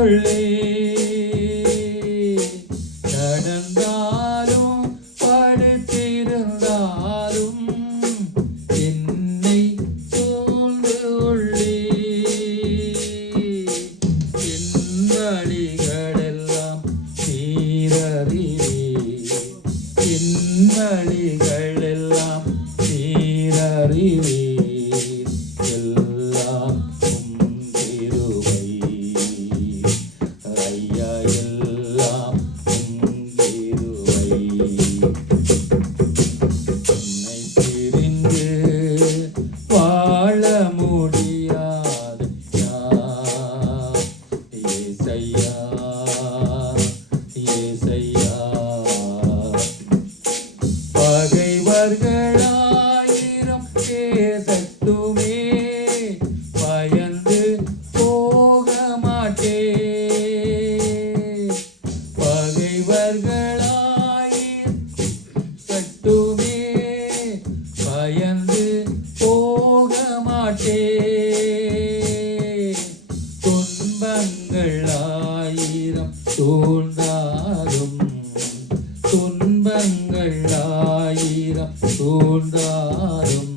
உள்ளே நடந்தாலும் படுத்திருந்தாலும் என்னை சூழ்ந்து உள்ளே என் வழிகளெல்லாம் நீரறிவே என் வழிகளெல்லாம் நீரறிவே பகைவர்களாயிரம் பேசட்டுமே பயந்து போக மாட்டேன் பகைவர்களாயிரட்டுமே பயந்து போக மாட்டேன் துன்பங்கள் ஆயிரம் சூழ்ந்தாலும் துன்பங்கள் ஆயிரம் சூழ்ந்தாலும்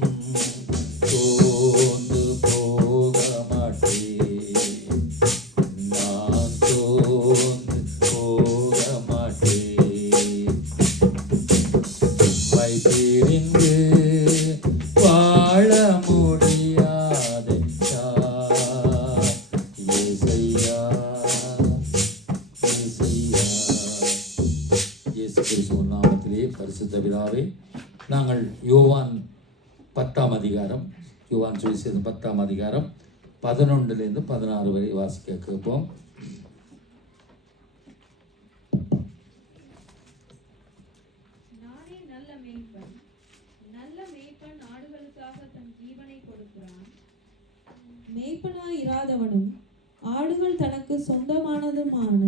சோர்ந்து போக மாட்டேன் நான் சோர்ந்து போக மாட்டேன் உம்மை பிரிந்து வாழ முடியாதையா இயேசையா இயேசையா இயேசு கிறிஸ்துவின் நாமத்திலே பரிசுத்த பிதாவே, நாங்கள் யோவான் 10ஆம் அதிகாரம், யோவான் சுவிசேஷம் 10ஆம் அதிகாரம் 11 16 வரை வாசிக்க கேட்போம். நானே நல்ல மேய்ப்பன். நல்ல மேய்ப்பன் ஆடுகளுக்காக தன் ஜீவனை கொடுக்கிறான். மேய்ப்பனாய் இராதவனும் ஆடுகள் தனக்கு சொந்தமானதுமான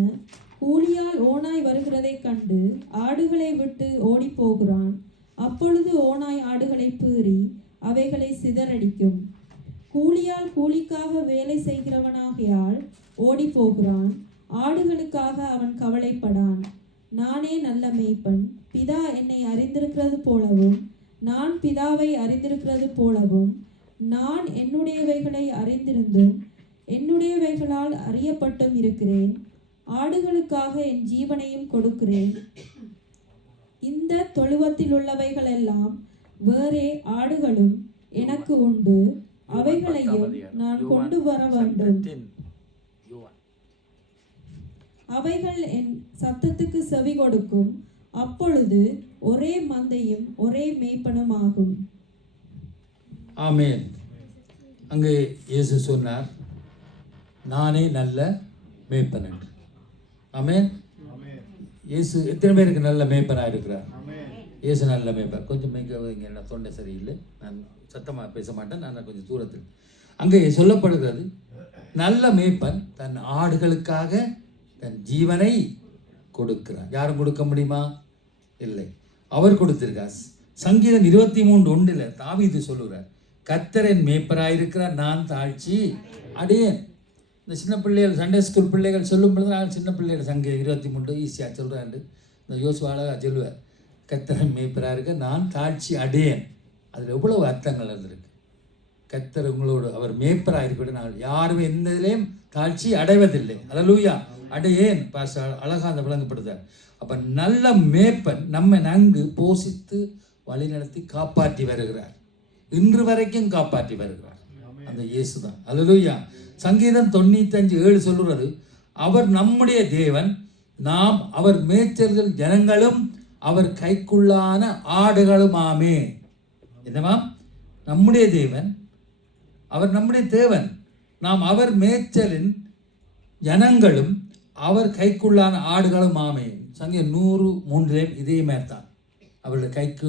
கூலியால் ஓனாய் வருகிறதைக் கண்டு ஆடுகளை விட்டு ஓடி போகிறான். அப்பொழுது ஓனாய் ஆடுகளை பீறி அவைகளை சிதறடிக்கும். கூலியால் கூலிக்காக வேலை செய்கிறவனாகையால் ஓடி போகிறான். ஆடுகளுக்காக அவன் கவலைப்படான். நானே நல்ல மேய்ப்பன். பிதா என்னை அறிந்திருக்கிறது போலவும் நான் பிதாவை அறிந்திருக்கிறது போலவும் நான் என்னுடையவைகளை அறிந்திருந்தும் என்னுடையவைகளால் அறியப்பட்டும் இருக்கிறேன். ஆடுகளுக்காக என் ஜீவனையும் கொடுக்கிறேன். இந்த தொழுவத்தில் உள்ளவைகள் எல்லாம் வேறே ஆடுகளும் எனக்கு உண்டு. அவைகளையும் நான் கொண்டு வர வேண்டும். அவைகள் என் சத்தத்துக்கு செவி கொடுக்கும். அப்பொழுது ஒரே மந்தையும் ஒரே மேய்ப்பனும் ஆகும். ஆமென். அங்கே இயேசு சொன்னார், நானே நல்ல மேய்ப்பன் என்று. ஆமென். இயேசு எத்தனை பேருக்கு நல்ல மேய்ப்பனாக இருக்கிறார்? இயேசு நல்ல மேய்ப்பர். கொஞ்சம் மேய்க்க என்ன தொண்டை சரியில்லை, நான் சத்தமாக பேச மாட்டேன், நான் கொஞ்சம் தூரத்தில். அங்கே சொல்லப்படுகிறது, நல்ல மேய்ப்பன் தன் ஆடுகளுக்காக தன் ஜீவனை கொடுக்கிறார். யாரும் கொடுக்க முடியுமா? இல்லை, அவர் கொடுத்திருக்கார். சங்கீதம் 23:1 தாவீது சொல்லுகிறார், கர்த்தரின் மேய்ப்பராயிருக்கிறார், நான் தாழ்ச்சி அடையேன். இந்த சின்ன பிள்ளைகள் சண்டே ஸ்கூல் பிள்ளைகள் சொல்லும் பொழுது நான் சின்ன பிள்ளைகள் சங்கீதம் 23 ஈஸியாக சொல்கிறாண்டு. இந்த யோசுவா அழகாக சொல்லுவார், கர்த்தரின் மேய்ப்பராக இருக்க நான் தாழ்ச்சி அடையேன். அதில் எவ்வளவு அர்த்தங்கள் இருந்திருக்கு. கர்த்தர் உங்களோடு அவர் மேய்ப்பராக இருக்கட்டும், நாங்கள் யாருமே எந்த இதுலேயும் தாழ்ச்சி அடைவதில்லை. அல்லேலூயா, அடையேன் பாச அழகாக அந்த விளங்கப்படுத்தார். அப்போ நல்ல மேய்ப்பன் நம்மை நன்கு போஷித்து வழிநடத்தி காப்பாற்றி வருகிறார். இன்று வரைக்கும் காப்பாற்றி வருகிறார் அந்த இயேசு தான். அல்லேலூயா. சங்கீதம் 95:7 சொல்லுறது, அவர் நம்முடைய தேவன், நாம் அவர் மேய்ச்சல்கள் ஜனங்களும் அவர் கைக்குள்ளான ஆடுகளும் ஆமே. என்னமா? நம்முடைய தேவன், அவர் நம்முடைய தேவன், நாம் அவர் மேய்ச்சலின் ஜனங்களும் அவர் கைக்குள்ளான ஆடுகளும் ஆமே. சங்கீதம் 103 இதே மாதிரி தான். அவருடைய கைக்கு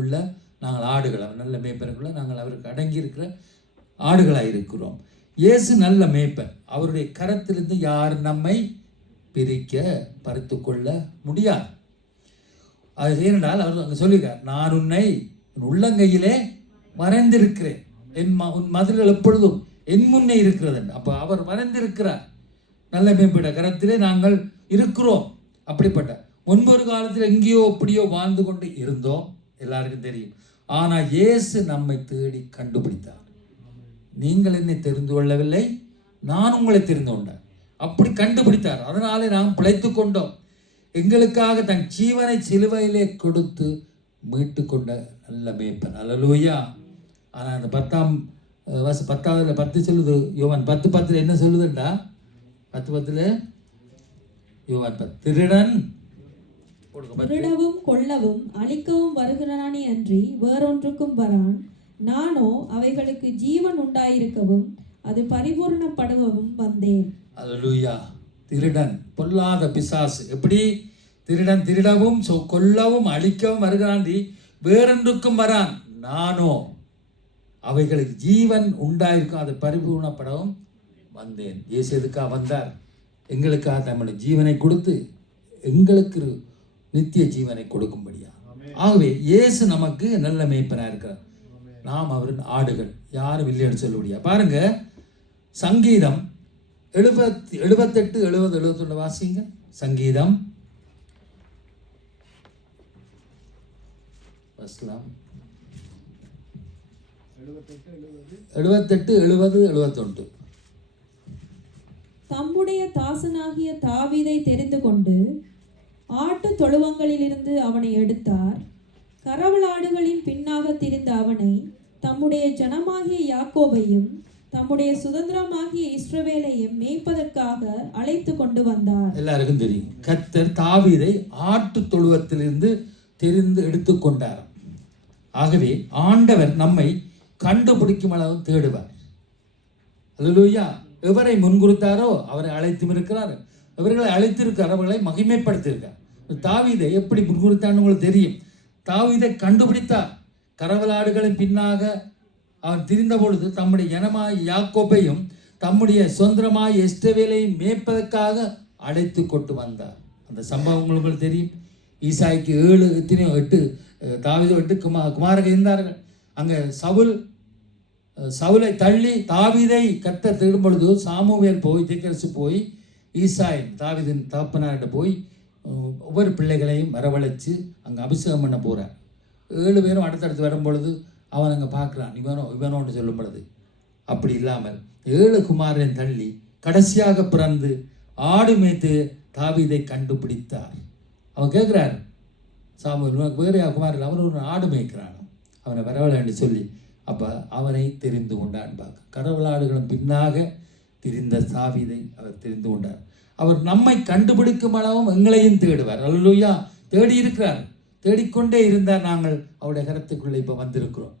உள்ள நாங்கள் ஆடுகள், அவர் நல்ல மேய்ப்பருக்குள்ள நாங்கள் அவருக்கு அடங்கி இருக்கிற ஆடுகளாக இருக்கிறோம். இயேசு நல்ல மேய்ப்பர். அவருடைய கரத்திலிருந்து யார் நம்மை பிரிக்க பறித்து கொள்ள முடியாது. அது ஏனென்றால் அவர் அங்கே சொல்லியிருக்கார், நான் உன்னை உள்ளங்கையிலே மறைந்திருக்கிறேன், உன் மதில்கள் எப்பொழுதும் என் முன்னே இருக்கிறது. அப்போ அவர் மறைந்திருக்கிறார். நல்ல மேம்பட்ட கரத்திலே நாங்கள் இருக்கிறோம். அப்படிப்பட்ட முன்பு ஒரு காலத்தில் எங்கேயோ எப்படியோ வாழ்ந்து கொண்டு இருந்தோம், எல்லாருக்கும் தெரியும். ஆனால் இயேசு நம்மை தேடி கண்டுபிடித்தார். நீங்கள் என்னை தெரிந்து கொள்ளவில்லை, நான் உங்களை தெரிந்து கொண்டேன். அப்படி கண்டுபிடித்தார். அதனாலே நாம் பிழைத்து கொண்டோம். எங்களுக்காக தன் ஜீவனை சிலுவையிலே கொடுத்து மீட்டு கொண்ட நல்ல மேய்ப்பன். அல்லேலூயா. ஆனால் அந்த 10 சொல்லுது, யோவான் 10:10 என்ன சொல்லுதுண்டா? 10:10 யோவான் 10, திருடன் திருடவும் கொல்லவும் அழிக்கவும் வருகிறானே அன்றி வேறொன்றுக்கும் வரான். நானோ அவைகளுக்கு ஜீவன் உண்டாயிருக்கவும் அது பரிபூர்ணப்படுவவும் வந்தேன். அல்லேலூயா. திருடன், பொல்லாத பிசாசு எப்படி திருடன் திருடவும் கொல்லவும் அழிக்கவும் வருகிறாண்டி வேறொன்றுக்கும் வரான். நானோ அவைகளுக்கு ஜீவன் உண்டாயிருக்கும் அது பரிபூர்ணப்படவும் வந்தேன். இயேசு எதுக்காக வந்தார்? எங்களுக்காக தம்முடைய ஜீவனை கொடுத்து எங்களுக்கு நித்திய ஜீவனை கொடுக்கும்படியா. ஆகவே இயேசு நமக்கு நல்ல மேய்ப்பனாக இருக்கிறார். நாம் அவரின் ஆடுகள், யாரும் இல்லைன்னு சொல்லக்கூடியா. பாருங்க, சங்கீதம் 78, 70, 71 வாசிங்க. சங்கீதம் 78, 70, 71. தம்முடைய தாசனாகிய தாவீதை தெரிந்து கொண்டு ஆட்டு தொழுவங்களிலிருந்து அவனை எடுத்தார். கறவலாடுகளின் பின்னாக திரிந்த அவனை தம்முடைய ஜனமாகிய யாக்கோபையும் தம்முடைய சுதந்திரமாகிய இஸ்ரவேலையும் மேய்ப்பதற்காக அழைத்து கொண்டு வந்தார். எல்லாருக்கும் தெரியும், கர்த்தர் தாவீதை ஆட்டு தொழுவத்திலிருந்து தெரிந்து எடுத்துக்கொண்டார். ஆகவே ஆண்டவர் நம்மை கண்டுபிடிக்கும் அளவு தேடுவார். அல்லேலூயா. எவரை முன்குறித்தாரோ அவரை அழைத்தும் இருக்கிறார். இவர்களை அழைத்திருக்கார், அவர்களை மகிமைப்படுத்தியிருக்கார். தாவீதை எப்படி முன்குறித்தான்னு உங்களுக்கு தெரியும். தாவீதை கண்டுபிடித்தார். கறவலாடுகளின் பின்னாக அவன் திரிந்த பொழுது தம்முடைய ஜனமாய் யாக்கோபையும் தம்முடைய சொந்தமாய் இஸ்ரவேலையும் மேய்ப்பதற்காக அழைத்து கொண்டு வந்தார். அந்த சம்பவம் உங்களுக்கு தெரியும். ஈசாய்க்கு 8 தாவீது 8 குமாரர்கள் இருந்தார்கள். அங்கே சவுலை தள்ளி தாவீதை கர்த்தர் தேடும் பொழுது சாமுவேல் போய் தீர்க்கதரிசி போய் ஈசாய் தாவீதின் தகப்பனார்கிட்ட போய் ஒவ்வொரு பிள்ளைகளையும் வரவழைச்சு அங்கே அபிஷேகம் பண்ண போகிறார். 7 பேரும் அடுத்தடுத்து வரும்பொழுது அவன் அங்கே பார்க்குறான், இவனோன்னு சொல்லும் பொழுது அப்படி இல்லாமல் 7 குமாரன் தள்ளி கடைசியாக பிறந்து ஆடு மேய்த்து தாவீதை கண்டுபிடித்தார். அவன் கேட்குறார், சாமுவேல் உனக்கு வேறு குமாரன், அவன் ஒரு ஆடு மேய்க்கிறான், அவனை வரவழைன்னு சொல்லி அப்போ அவனை தெரிந்து கொண்டான். கறவலாடுகளும் பின்னாக திரிந்த தாவீதை அவர் தெரிந்து கொண்டார். அவர் நம்மை கண்டுபிடிக்கும் அளவும் எங்களையும் தேடுவார். அல்லேலூயா. தேடி இருக்கிறார், தேடிக்கொண்டே இருந்தார். நாங்கள் அவருடைய கரத்துக்குள்ளே இப்போ வந்திருக்கிறோம்.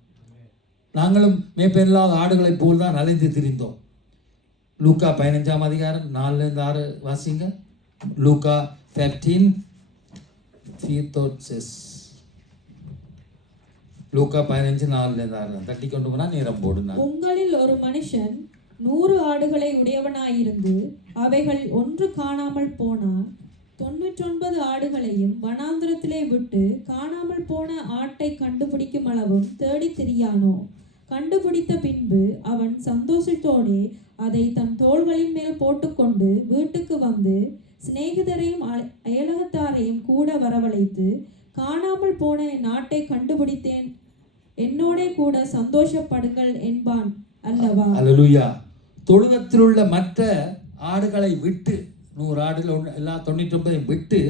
நாங்களும் மேய்ப்பனில்லாத ஆடுகளைப் போல் தான் அலைந்து திரிந்தோம். லூக்கா 15ஆம் அதிகாரம் 4-6 வாசிங்க. லூக்கா 15:3 லூக்கா 15:4-6 தட்டி கொண்டு போனால் நேரம் போடுனா. உங்களில் ஒரு மனுஷன் 100 ஆடுகளை உடையவனாயிருந்து அவைகள் ஒன்று காணாமல் போனான். 99 ஆடுகளையும் வனாந்திரத்திலே விட்டு காணாமல் போன ஆட்டை கண்டுபிடிக்கும் அளவும் தேடி திரியானோ? கண்டுபிடித்த பின்பு அவன் சந்தோஷத்தோடே அதை தன் தோள்களின் மேல் போட்டுக்கொண்டு வீட்டுக்கு வந்து சிநேகிதரையும் அயலகத்தாரையும் கூட வரவழைத்து, காணாமல் போன என் ஆட்டை கண்டுபிடித்தேன், என்னோட கூட சந்தோஷப்படுங்கள் என்பான் அல்லவா? அல்லேலூயா. தொழுவத்தில் உள்ள மற்ற ஆடுகளை விட்டு 100 ஆடுகள் எல்லா 99 விட்டு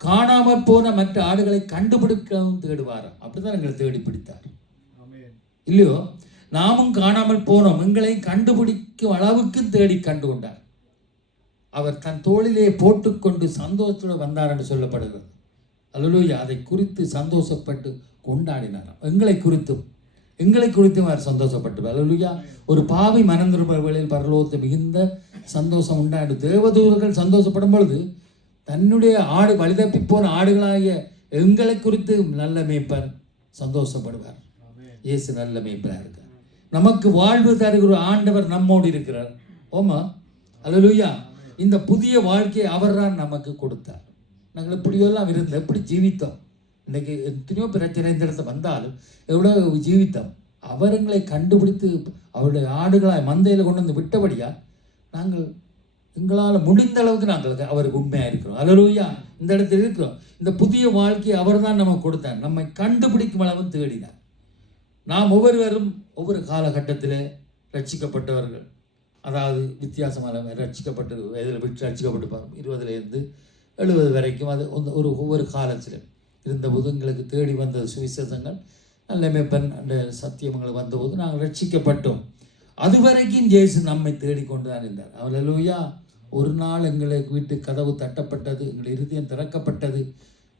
காணாமல் போன மற்ற ஆடுகளை கண்டுபிடிக்கவும் தேடுவார். அப்படிதான் எங்களை தேடி பிடித்தார் இல்லையோ? நாமும் காணாமல் போனோம், எங்களை கண்டுபிடிக்கும் அளவுக்கு தேடி கண்டு கொண்டார். அவர் தன் தோளிலே போட்டுக்கொண்டு சந்தோஷத்தோடு வந்தார் என்று சொல்லப்படுகிறது. அல்லேலூயா. அதை குறித்து சந்தோஷப்பட்டு கொண்டாடினார். எங்களை குறித்தும் அவர் சந்தோஷப்பட்டு. அல்லேலூயா. ஒரு பாவி மனம் திரும்புகளில் பரலோகத்தை மிகுந்த சந்தோஷம் உண்டாண்டு. தேவதூதர்கள் சந்தோஷப்படும் பொழுது தன்னுடைய ஆடு வழிதப்பி போன ஆடுகளாகிய எங்களை குறித்து நல்ல மேய்ப்பர் சந்தோஷப்படுவார். இயேசு நல்ல மேய்ப்பராக இருக்கார். நமக்கு வாழ்வு தருகிற ஆண்டவர் நம்மோடு இருக்கிறார். ஓமா. அல்லேலூயா. இந்த புதிய வாழ்க்கையை அவர் தான் நமக்கு கொடுத்தார். நாங்கள் எப்படியெல்லாம் இருந்தோம், எப்படி ஜீவித்தோம். இன்றைக்கி எத்தனையோ பிரச்சனை இந்த இடத்துல வந்தாலும் எவ்வளோ ஜீவித்தோம். அவர்களை கண்டுபிடித்து அவருடைய ஆடுகளாய் மந்தையில் கொண்டு வந்து விட்டபடியா நாங்கள் எங்களால் முடிந்த அளவுக்கு நாங்கள் அவருக்கு உண்மையாக இருக்கிறோம். அல்லேலூயா. இந்த இடத்துல இருக்கிறோம். இந்த புதிய வாழ்க்கையை அவர் தான் நமக்கு கொடுத்தார். நம்மை கண்டுபிடிக்கும் அளவு தேடினார். நாம் ஒவ்வொருவரும் ஒவ்வொரு காலகட்டத்தில் ரட்சிக்கப்பட்டவர்கள், அதாவது வித்தியாசமான ரட்சிக்கப்பட்டு வயதில் விட்டு ரட்சிக்கப்பட்டுப்பார் 20லேருந்து 70 வரைக்கும். அது ஒவ்வொரு காலத்தில் இருந்தபோது எங்களுக்கு தேடி வந்த சுவிசேஷங்கள் நல்ல மேப்பன் அந்த சத்தியங்கள் வந்தபோது நாங்கள் ரட்சிக்கப்பட்டோம். அதுவரைக்கும் இயேசு நம்மை தேடிக்கொண்டு தான் இருந்தார். அல்லேலூயா. ஒரு நாள் எங்களுக்கு வீட்டு கதவு தட்டப்பட்டது, எங்கள் இருதயம் திறக்கப்பட்டது.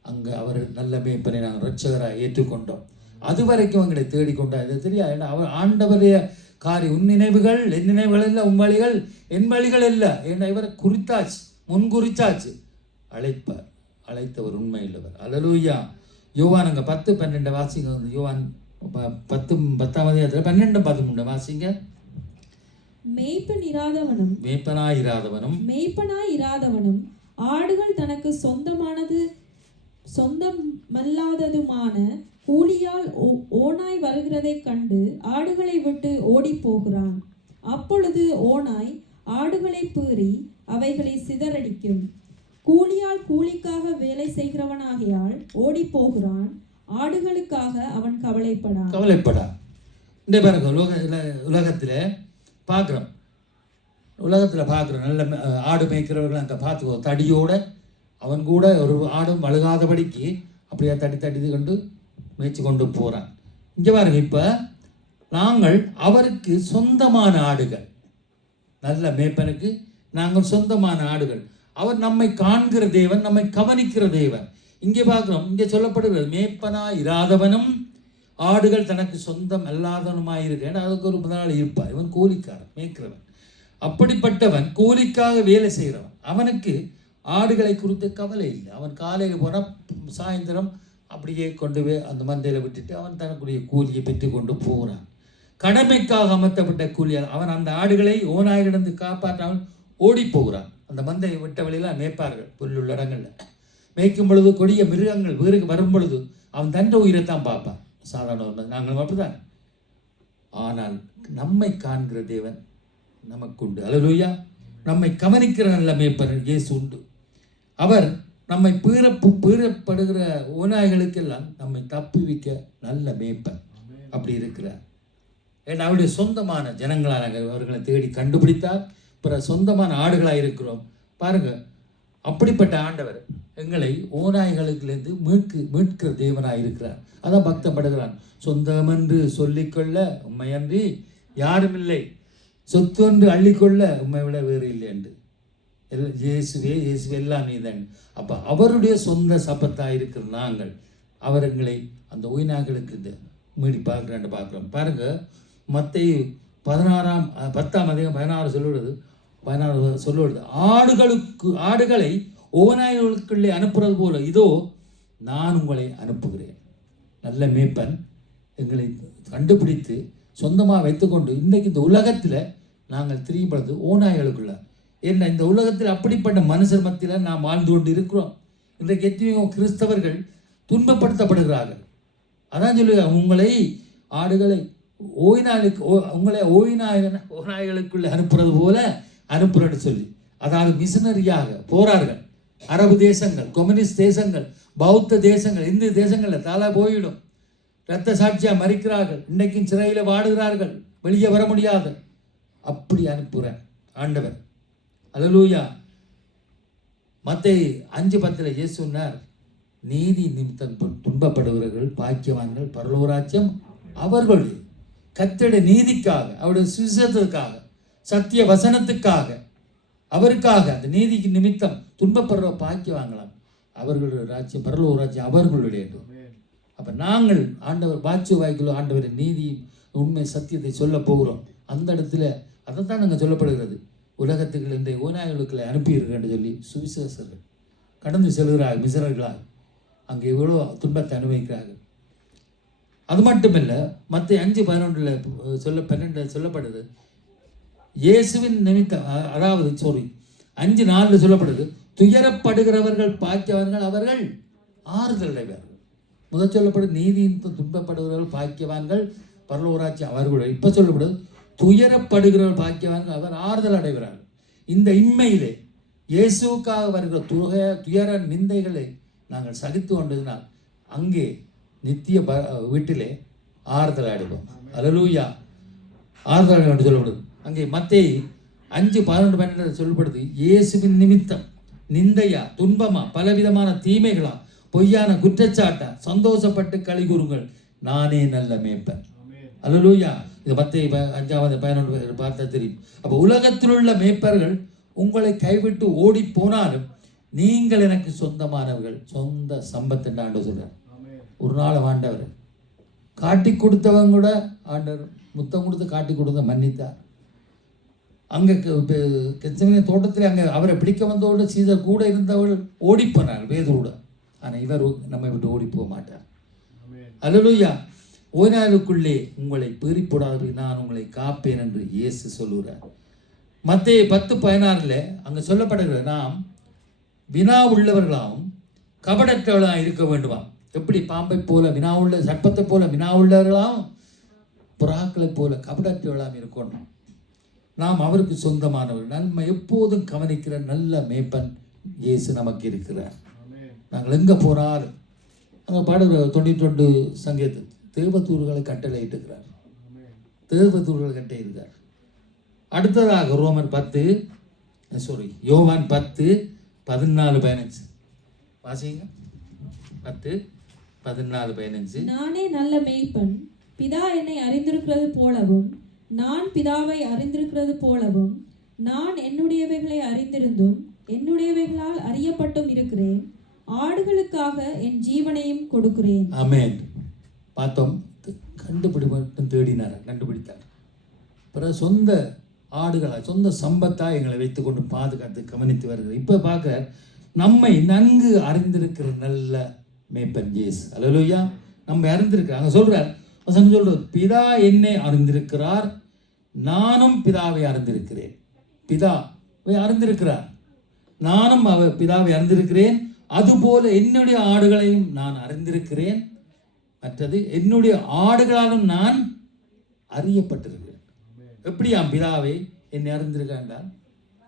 அங்கே அவர் நல்ல மேய்ப்பனை நாங்கள் ரட்சகராக ஏற்றுக்கொண்டோம். அது வரைக்கும் எங்களை தேடிக்கொண்டார். இது தெரியாது. ஏன்னா அவர் ஆண்டவரைய காரியம், உன் நினைவுகள் என் நினைவுகள் இல்லை, உன் வழிகள் என் வழிகள் இல்லை. ஏன்னா இவரை குறித்தாச்சு, முன்குறிச்சாச்சு. அழைப்பார், அழைத்தவர் உண்மை இல்லவர். அல்லேலூயா. யோவான் அங்கே 10-12 வாசிங்க. யோவான் 10:10 12-13 வாசிங்க. மேய்ப்பனாயிராதவனும் ஆடுகள் தனக்கு சொந்தமல்லாததுமான கூலியால் ஓனாய் வருகிறதைக் கண்டு ஆடுகளை விட்டு ஓடி போகிறான். அப்பொழுது ஓனாய் ஆடுகளை பீறி அவைகளை சிதறடிக்கும். கூலியால் கூலிக்காக வேலை செய்கிறவனாகையால் ஓடி போகிறான். ஆடுகளுக்காக அவன் கவலைப்படா. இந்த பாருங்க, உலகத்தில் பார்க்குறோம் நல்ல ஆடு மேய்க்கிறவர்கள் அங்கே பார்த்துக்கோ, தடியோட அவன் கூட ஒரு ஆடும் அழுகாதபடிக்கு அப்படியே தட்டி கொண்டு மேய்ச்சி கொண்டு போகிறான். இங்கே பாருங்க, இப்போ நாங்கள் அவருக்கு சொந்தமான ஆடுகள். நல்ல மேய்ப்பனுக்கு நாங்கள் சொந்தமான ஆடுகள். அவர் நம்மை காண்கிற தேவன், நம்மை கவனிக்கிற தேவன். இங்கே பார்க்குறோம், இங்கே சொல்லப்படுகிறது மேய்ப்பனாய் இராதவனும் ஆடுகள் தனக்கு சொந்தம் அல்லாதவனுமாயிருக்க. ஏன்னா அதுக்கு ஒரு முதலாளி இருப்பார். இவன் கூலிக்காரன், மேய்க்கிறவன். அப்படிப்பட்டவன் கூலிக்காக வேலை செய்கிறவன். அவனுக்கு ஆடுகளை குறித்து கவலை இல்லை. அவன் காலையில் போனால் சாயந்தரம் அப்படியே கொண்டு போய் அந்த மந்தையில் விட்டுட்டு அவன் தனக்குரிய கூலியை பெற்று கொண்டு போகிறான். கடமைக்காக அமர்த்தப்பட்ட கூலியால் அவன் அந்த ஆடுகளை ஓநாய்களிடந்து காப்பாற்றாமல் ஓடி போகிறான். அந்த மந்தையை விட்ட வழியில் மேய்ப்பார்கள் புல்லுள்ள இடங்களில். மேய்க்கும் பொழுது கொடிய மிருகங்கள் வீருக்கு வரும் பொழுது அவன் தன் உயிரைத்தான் பார்ப்பான். சாதாரண நாங்கள் அப்படிதான். ஆனால் நம்மை காண்கிற தேவன் நமக்குண்டு. அல்லேலூயா. நம்மை கவனிக்கிற நல்ல மேய்ப்பர் இயேசு உண்டு. அவர் நம்மை பீறப்படுகிற ஓநாய்களுக்கெல்லாம் நம்மை தப்புவிக்க நல்ல மேய்ப்பர் அப்படி இருக்கிறார். ஏன்னா அவருடைய சொந்தமான ஜனங்களான அவர்களை தேடி கண்டுபிடித்தார். பிற சொந்தமான ஆடுகளாக இருக்கிறோம். பாருங்க, அப்படிப்பட்ட ஆண்டவர் எங்களை ஓநாய்களுக்குலேருந்து மீட்கிற தேவனாக இருக்கிறார். அதான் பக்தப்படுகிறான். சொந்தமென்று சொல்லிக்கொள்ள உண்மையன்றி யாரும் இல்லை, சொத்தொன்று அள்ளிக்கொள்ள உண்மை விட வேறு இல்லை என்று. இயேசுவே எல்லாம் நீதான். அப்போ அவருடைய சொந்த சபத்தாக இருக்கிற நாங்கள் அவர் எங்களை அந்த ஓய்நாய்களுக்கு இந்த மீடி பார்க்குறோம். பாருங்க, மத்தேயு 10:16 சொல்லுவது ஆடுகளை ஓநாய்களுக்குள்ளே அனுப்புறது போல இதோ நான் உங்களை அனுப்புகிறேன். நல்ல மேய்ப்பன் எங்களை கண்டுபிடித்து சொந்தமாக வைத்துக்கொண்டு இன்றைக்கு இந்த உலகத்தில் நாங்கள் திரியும்பொழுது ஓநாய்களுக்குள்ள. ஏன்னா இந்த உலகத்தில் அப்படிப்பட்ட மனுஷர் மத்தியில் நாம் வாழ்ந்து கொண்டு இருக்கிறோம். இன்றைக்கு எத்தனையோ கிறிஸ்தவர்கள் துன்பப்படுத்தப்படுகிறார்கள். அதான் சொல்லுங்க, உங்களை ஆடுகளை ஓநாய்களுக்குள்ளே அனுப்புறது போல அனுப்புறன்னு சொல்லி, அதாவது மிஷனரியாக போறார்கள். அரபு தேசங்கள், கம்யூனிஸ்ட் தேசங்கள், பௌத்த தேசங்கள், இந்து தேசங்களில் தலை போயிடும். இரத்த சாட்சியாக மறிக்கிறார்கள். இன்றைக்கும் சிறையில் வாடுகிறார்கள், வெளியே வர முடியாது. அப்படி அனுப்புகிறேன் ஆண்டவர். அல்லேலூயா. மத்தேயு 5:10 இயேசு சொன்னார், நீதி நிமித்தம் துன்பப்படுகிறவர்கள் பாக்கியவான்கள், பரலோகராஜ்யம் அவர்களுடைய. கர்த்தருடைய நீதிக்காக, அவருடைய சுவிசேஷத்துக்காக, சத்திய வசனத்துக்காக, அவருக்காக அந்த நீதிக்கு நிமித்தம் துன்பப்படுற பாக்கியவாங்களாம், அவர்களுடைய ராஜ்யம், பரலோக ராஜ்யம் அவர்களுடைய. அப்போ நாங்கள் ஆண்டவர் பாக்கிய வாய்க்குள்ள ஆண்டவரின் நீதி உண்மை சத்தியத்தை சொல்ல போகிறோம். அந்த இடத்துல அதைத்தான் நாங்கள் சொல்லப்படுகிறது. உலகத்துக்கு இந்த ஓநாய்களுக்குள்ள அனுப்பியிருக்கேன்னு சொல்லி சுவிசேஷர்கள் கடந்து செல்கிறார்கள். மிசரர்களாக அங்கே எவ்வளோ துன்பத்தை அனுபவிக்கிறார்கள். அது மட்டுமில்லை, மற்ற 5:12 சொல்லப்படுது இயேசுவின் நிமித்தம், அதாவது 5:4 சொல்லப்படுது, துயரப்படுகிறவர்கள் பாக்கியவான்கள், அவர்கள் ஆறுதல் அடைவார்கள். முதல் சொல்லப்படுது நீதியின் துன்பப்படுகிறவர்கள் பாக்கியவான்கள், பரலோகராட்சி அவர்களுடைய. இப்போ சொல்லப்படுது துயரப்படுகிறவர்கள் பாக்கியவான்கள், அவர் ஆறுதல் அடைகிறார்கள். இந்த இம்மையிலே இயேசுவுக்காக வருகிற துயர நிந்தைகளை நாங்கள் சகித்து கொண்டதினால் அங்கே நித்திய வீட்டிலே ஆறுதல் அடைவோம். அல்லேலூயா. ஆறுதல் அடைவோம் என்று சொல்லப்படுது. அங்கே மத்தேயு 5:11-12 சொல்லப்படுது, இயேசுவின் நிமித்தம் நிந்தையா, துன்பமா, பலவிதமான தீமைகளா, பொய்யான குற்றச்சாட்டா சந்தோஷப்பட்டு களி கூறுங்கள், நானே நல்ல மேய்ப்பன். அல்லேலூயா. இது மத்தேயு 5:11 பார்த்தா தெரியும். அப்போ உலகத்தில் உள்ள மேய்ப்பர்கள் உங்களை கைவிட்டு ஓடி போனாலும் நீங்கள் எனக்கு சொந்தமானவர்கள், சொந்த சம்பத்து ஆண்டவர் சொல்றார். ஒரு நாள் ஆண்டவர் காட்டி கொடுத்தவங்க கூட ஆண்டவர் முத்தம் கொடுத்து காட்டி கொடுத்த மன்னித்தார். அங்கே கெத்செமனே தோட்டத்தில் அங்கே அவரை பிடிக்க வந்தவோடு சீசர் கூட இருந்தவர்கள் ஓடிப்போனார் வேதோடு. ஆனால் இவர் நம்மை விட்டு ஓடி போக மாட்டார். அல்லேலூயா. ஓய்நாளுக்குள்ளே உங்களை பீறிப்போடாது, நான் உங்களை காப்பேன் என்று இயேசு சொல்லுகிறார். மத்தேயு 10:16 அங்கே சொல்லப்படுகிறது, நாம் வினா உள்ளவர்களாகவும் கபடற்றவர்களாக இருக்க வேண்டுமா. எப்படி பாம்பை போல வினா உள்ள, சர்ப்பத்தை போல வினா உள்ளவர்களாகவும் புறாக்களை போல கபடற்றவர்களாகவும் இருக்கணும். நாம் அவருக்கு சொந்தமானவர், நன்மை எப்போதும் கவனிக்கிற நல்ல மேய்ப்பன் இயேசு நமக்கு இருக்கிறார். நாங்கள் எங்கே போனாலும் அங்கே பாடுகிற 92 சங்கீதத்தில் தேவதூர்களை கட்டளையிட்டுக்கிறார். தேவதூர்களை கட்டையிருக்கார். அடுத்ததாக யோவான் 10:14-15 வாசிங்க. 10:14-15. நானே நல்ல மேய்ப்பன், பிதா என்னை அறிந்திருக்கிறது போலவும் நான் பிதாவை அறிந்திருக்கிறது போலவும் நான் என்னுடையவைகளை அறிந்திருந்தும் என்னுடையவைகளால் அறியப்பட்டும் இருக்கிறேன், ஆடுகளுக்காக என் ஜீவனையும் கொடுக்கிறேன். ஆமென். பார்த்தோம், கண்டுபிடிப்பட்டும் தேடினார், கண்டுபிடித்தார். பிறகு சொந்த ஆடுகளா, சொந்த சம்பத்தா எங்களை வைத்துக்கொண்டு பாதுகாத்து கவனித்து வருகிறது. இப்போ பார்க்க நம்மை நன்கு அறிந்திருக்கிற நல்ல மேய்ப்பன் இயேசு. அல்லேலூயா. நம்ம அறிந்திருக்கிற அங்கே சொல்றார், வசனம் சொல்றது, பிதா என்னை அறிந்திருக்கிறார், நானும் பிதாவை அறிந்திருக்கிறேன். பிதாவை அறிந்திருக்கிறார், நானும் அவர் பிதாவை அறிந்திருக்கிறேன், அதுபோல என்னுடைய ஆடுகளையும் நான் அறிந்திருக்கிறேன். மற்றது என்னுடைய ஆடுகளாலும் நான் அறியப்பட்டிருக்கிறேன். எப்படியாம் பிதாவை என்னை அறிந்திருக்காண்டால்,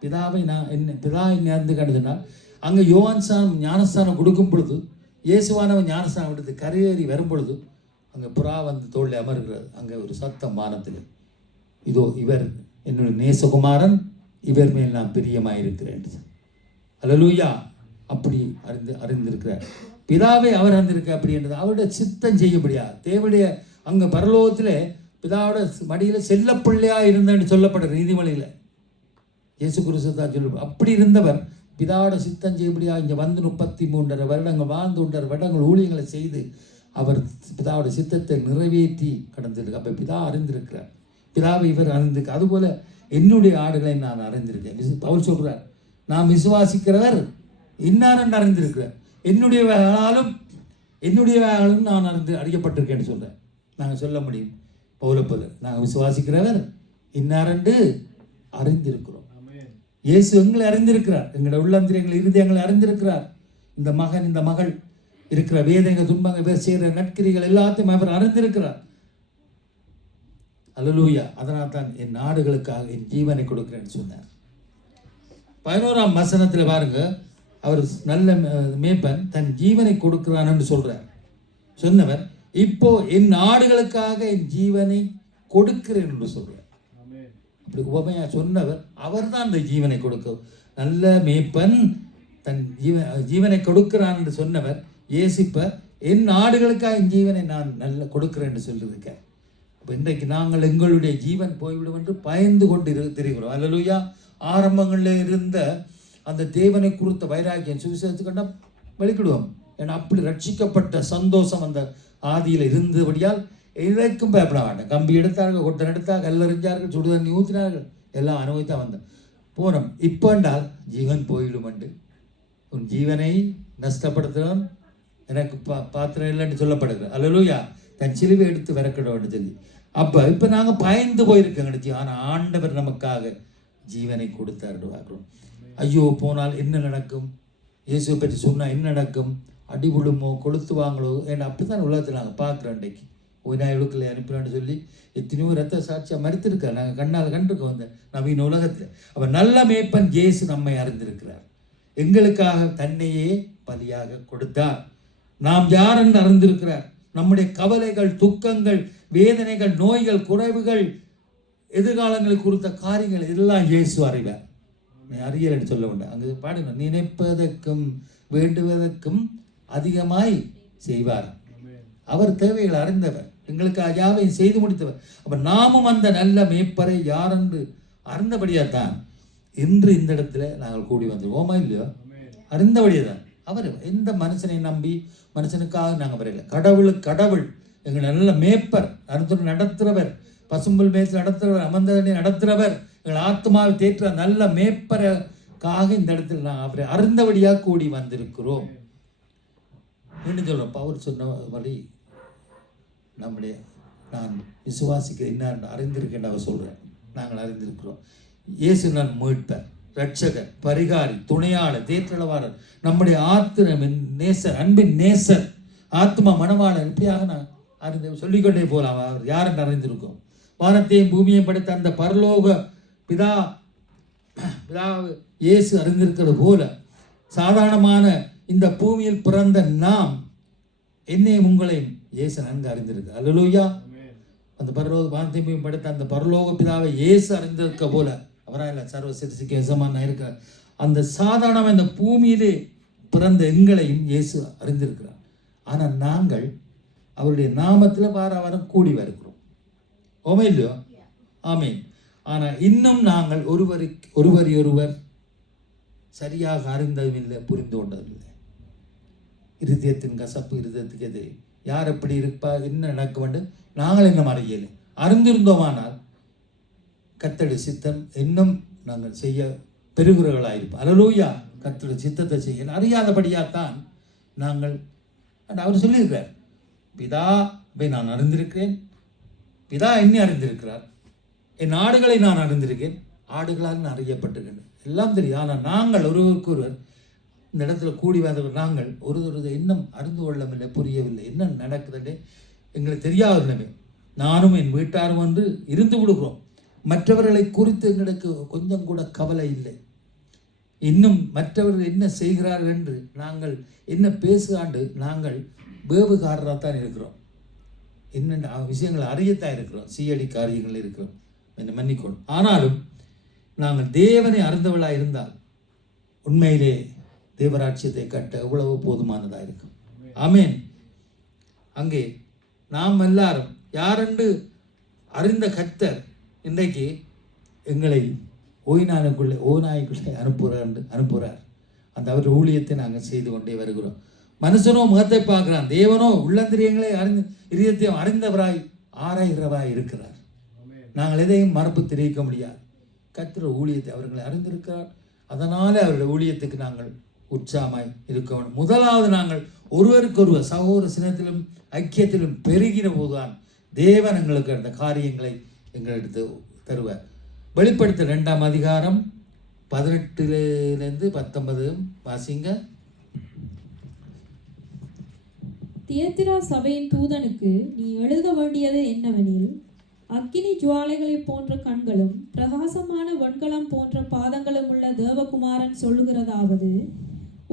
பிதாவை நான் பிதா என்னை அறிந்திருக்காண்டுனால், அங்கே யோவான் ஞானஸ்தானம் கொடுக்கும் பொழுது, இயேசுவானவன் ஞானஸ்தானம் எடுத்து கரையேறி வரும் பொழுது அங்கே புறா வந்து தோளில் அமர்கிறது. அங்கே ஒரு சத்தம் வானத்தில், இதோ இவர் என்னுடைய நேசகுமாரன், இவர் மேல் நான் பிரியமாயிருக்கிறேன். அல்லேலூயா. அப்படி அறிந்திருக்கிறார். பிதாவை அவர் அறிந்திருக்க அப்படின்றது அவருடைய சித்தம் செய்யப்படியா. தேவனுடைய அங்கே பரலோகத்தில் பிதாவோட மடியில் செல்லப்பிள்ளையா இருந்தேன்னு சொல்லப்படுற நீதிமொழியில் இயேசு கிறிஸ்து தான் சொல்ல. அப்படி இருந்தவர் பிதாவோட சித்தம் செய்யப்படியா இங்கே வந்து 33 வருடங்கள் வாழ்ந்து 1 வருடங்கள் ஊழியங்களை செய்து அவர் பிதாவோட சித்தத்தை நிறைவேற்றி கடந்திருக்கு. அப்போ பிதா அறிந்திருக்கிறார், பிதாவை இவர் அறிந்திருக்க. அதுபோல என்னுடைய ஆடுகளை நான் அறிந்திருக்கேன். பவுல் சொல்கிறார், நான் விசுவாசிக்கிறவர் இன்னார் அறிந்திருக்கிறார், என்னுடைய வேளாலும் நான் அறியப்பட்டிருக்கேன்னு சொல்கிறேன். நாங்கள் சொல்ல முடியும் பவுலை போல, நாங்கள் விசுவாசிக்கிறவர் இன்னாரென்று அறிந்திருக்கிறோம். இயேசு எங்களை அறிந்திருக்கிறார், எங்களுடைய உள்ளந்திரியங்களை இருதயங்களை அறிந்திருக்கிறார். இந்த மகன் இந்த மகள் இருக்கிற வேதங்கள் துன்பங்கள் செய்கிற நற்கிரிகள் எல்லாத்தையும் அவர் அறிந்திருக்கிறார். அல்லேலூயா. அதனால் தான் என் நாடுகளுக்காக என் ஜீவனை கொடுக்கிறேன்னு சொன்னார். 11ஆம் வசனத்தில் பாருங்க, அவர் நல்ல மேய்ப்பன் தன் ஜீவனை கொடுக்கிறான் என்று சொல்றார். சொன்னவர் இப்போ என் நாடுகளுக்காக என் ஜீவனை கொடுக்கிறேன் என்று சொல்றார். அப்படி உபமையா சொன்னவர் அவர் தான் அந்த ஜீவனை கொடுக்க. நல்ல மேய்ப்பன் தன் ஜீவனை கொடுக்கிறான் என்று சொன்னவர் ஏசிப்ப என் நாடுகளுக்காக என் ஜீவனை நான் நல்ல கொடுக்கிறேன் என்று சொல்லியிருக்கேன். அப்போ இன்றைக்கு நாங்கள் எங்களுடைய ஜீவன் போய்விடும் என்று பயந்து கொண்டு தெரிகிறோம். அல்லேலூயா. ஆரம்பங்களில் இருந்த அந்த தேவனை குறித்த வைராக்கியம் சுவிசேஷத்துக்கண்டா வெளிக்கிடுவோம். ஏன்னா அப்படி ரட்சிக்கப்பட்ட சந்தோஷம் அந்த ஆதியில் இருந்தபடியால் எதற்கும் பயப்பட மாட்டேன். கம்பி எடுத்தார்கள், கொட்டன் எடுத்தார்கள், கல்லறிஞ்சார்கள், சுடுதண்ணி ஊற்றினார்கள், எல்லாம் அனுபவித்தான் வந்தேன் போனோம். இப்போ என்றால் ஜீவன் போயிடும் என்று உன் ஜீவனை நஷ்டப்படுத்துகிறோம் எனக்கு பாத்திரம் இல்லைன்னு சொல்லப்படுகிறது. அல்லேலூயா. தன் சிலுவை எடுத்து விறக்கிடோன்னு சொல்லி அப்போ இப்போ நாங்கள் பயந்து போயிருக்கோங்க. ஆனால் ஆண்டவர் நமக்காக ஜீவனை கொடுத்தாருன்னு. ஐயோ போனால் என்ன நடக்கும், இயேசுவை பற்றி சொன்னால் என்ன நடக்கும், அடி விழுமோ கொளுத்துவாங்களோ, ஏன்னா அப்படி தான் உலகத்தில் நாங்கள் பார்க்குறோம். இன்றைக்கு ஓய்நாய்களுக்குள்ளே அனுப்பினான்னு சொல்லி எத்தனையோ ரத்த சாட்சியாக மறுத்திருக்கார். நாங்கள் கண்ணால் கண்டிருக்கோம் அந்த நவீன உலகத்தில். அவர் நல்ல மேய்ப்பன் இயேசு நம்மை அறிந்திருக்கிறார். எங்களுக்காக தன்னையே பலியாக கொடுத்தார். நாம் யார் என்று அறிந்திருக்கிறார். நம்முடைய கவலைகள், துக்கங்கள், வேதனைகள், நோய்கள், குறைவுகள், எதிர்காலங்களை குறித்த காரியங்கள் இதெல்லாம் இயேசு அறிவார். நீ அறியலன்னு சொல்ல வேண்டாம். அங்கே பாடுங்க, நினைப்பதற்கும் வேண்டுவதற்கும் அதிகமாய் செய்வார். அவர் தேவைகளை அறிந்தவர், எங்களுக்கு யாவையும் செய்து முடித்தவர். அப்ப நாமும் அந்த நல்ல மேய்ப்பரை யார் என்று அறிந்தபடியாத்தான் இன்று இந்த இடத்துல நாங்கள் கூடி வந்துருவோமா இல்லையோ? அறிந்தபடியே தான். அவர் எந்த மனுஷனை நம்பி மனுஷனுக்காக நாங்கள் வரையில. கடவுள் எங்கள் நல்ல மேய்ப்பர், அருந்துடன் நடத்துகிறவர், பசும்புல் மேய்ச்சல் நடத்துகிறவர், அமர்ந்தவனை நடத்துகிறவர், எங்கள் ஆத்மாவை தேற்ற நல்ல மேய்ப்பருக்காக இந்த இடத்துல நாங்கள் அவரை அறிந்தபடியாக கூடி வந்திருக்கிறோம். மீண்டும் சொல்கிறோம், பவுல் சொன்னபடி நம்முடைய நான் விசுவாசிக்க என்ன அறிந்திருக்கேன் அவர் சொல்கிறேன். நாங்கள் அறிந்திருக்கிறோம். இயேசு நான் மீட்பர், ரட்சகர், பரிகாரி, துணையாளர், தேற்றளவாளர், நம்முடைய ஆத்திரமின் நேசர், அன்பின் நேசர், ஆத்மா மனவாளர், இப்படியாக நான் அறிந்து சொல்லிக்கொண்டே போகலாம். அவர் யார் என்று அறிந்திருக்கோம். வானத்தையும் பூமியையும் படைத்த அந்த பரலோக பிதா இயேசு அறிந்திருக்கிறது போல சாதாரணமான இந்த பூமியில் பிறந்த நாம் என்னையும் உங்களையும் இயேசு நன்கு அறிந்திருக்கு. அல்லேலூயா. அந்த பரலோக வானத்தையும் படைத்த அந்த பரலோக பிதாவை இயேசு அறிந்திருக்க போல அவராக இல்லை, சர்வ சிருஷ்டிக்கு எஜமானா இருக்க அந்த சாதாரண இந்த பூமியிலே பிறந்த எங்களையும் இயேசு அறிந்திருக்கிறார். ஆனால் நாங்கள் அவருடைய நாமத்தில் வாரம் கூடி வருகிறோம். ஓமே இல்லையோ? ஆமீன். ஆனால் இன்னும் நாங்கள் ஒருவர் சரியாக அறிந்ததும் இல்லை, புரிந்து கொண்டதும் இல்லை. இருதயத்தின் கசப்பு இருதயத்துக்கு எது, யார் எப்படி இருப்பா, என்ன நடக்க வேண்டும், நாங்கள் இன்னும் அறியலை. அறிந்திருந்தோமானால் கர்த்தருடைய சித்தம் இன்னும் நாங்கள் செய்ய பெறுகிறவர்களாயிருப்போம். அல்லேலூயா. கர்த்தருடைய சித்தத்தை செய்ய அறியாதபடியாத்தான் நாங்கள், அவர் சொல்லியிருக்கிறார், பிதாவை நான் அறிந்திருக்கிறேன், பிதா என்னை அறிந்திருக்கிறார், என் ஆடுகளை நான் அறிந்திருக்கேன், ஆடுகளால் நான் அறியப்பட்டிருக்கேன், எல்லாம் தெரியும். ஆனால் நாங்கள் ஒருவருக்கொருவர் இந்த இடத்துல கூடி வந்தவர் நாங்கள் ஒருவரது இன்னும் அறிந்து கொள்ளவில்லை, புரியவில்லை, என்ன நடக்குதுன்னு எங்களுக்கு தெரியாத நிலைமை. நானும் என் வீட்டாரும் வந்து இருந்து விடுகிறோம். மற்றவர்களை குறித்து எங்களுக்கு கொஞ்சம் கூட கவலை இல்லை. இன்னும் மற்றவர்கள் என்ன செய்கிறார்கள் என்று நாங்கள் என்ன பேசுகாண்டு நாங்கள் வேவுகாரராக தான் இருக்கிறோம். என்னென்ன விஷயங்களை அறியத்தான் இருக்கிறோம், சிஐடி காரியங்கள் இருக்கிறோம், என்னை மன்னிக்கணும். ஆனாலும் நாங்கள் தேவனை அறிந்தவளாக இருந்தால் உண்மையிலே தேவராட்சியத்தை கட்ட எவ்வளவு போதுமானதாக இருக்கும். ஆமேன். அங்கே நாம் எல்லாரும் யாரென்று அறிந்த கர்த்தர் இன்றைக்கு எங்களை ஓய்நாய்க்குள்ளே அனுப்புகிறார். அந்த அவர் ஊழியத்தை நாங்கள் செய்து கொண்டே வருகிறோம். மனுஷனோ முகத்தை பார்க்கிறான், தேவனோ உள்ளந்திரியங்களை இதயத்தையும் அறிந்தவராய் ஆராய்கிறவராய் இருக்கிறார். நாங்கள் எதையும் மறுப்பு தெரிவிக்க முடியாது. கர்த்தர் ஊழியத்தை அவர்களை அறிந்திருக்கிறார். அதனாலே அவருடைய ஊழியத்துக்கு நாங்கள் உற்சாகமாய் இருக்க வேண்டும். முதலாவது நாங்கள் ஒருவருக்கொருவர் சகோதர சினத்திலும் ஐக்கியத்திலும் பெருகிற போதுதான் தேவன் எங்களுக்கு அந்த காரியங்களை எங்களுக்கு தருவார். வெளிப்படுத்த 2ஆம் அதிகாரம் 18 19 வாசிங்க. தியத்திரா சபையின் தூதனுக்கு நீ எழுத வேண்டியது என்னவெனில், அக்கினி ஜுவாலைகளை போன்ற கண்களும் பிரகாசமான வெண்கலம் போன்ற பாதங்களும் உள்ள தேவகுமாரன் சொல்லுகிறதாவது,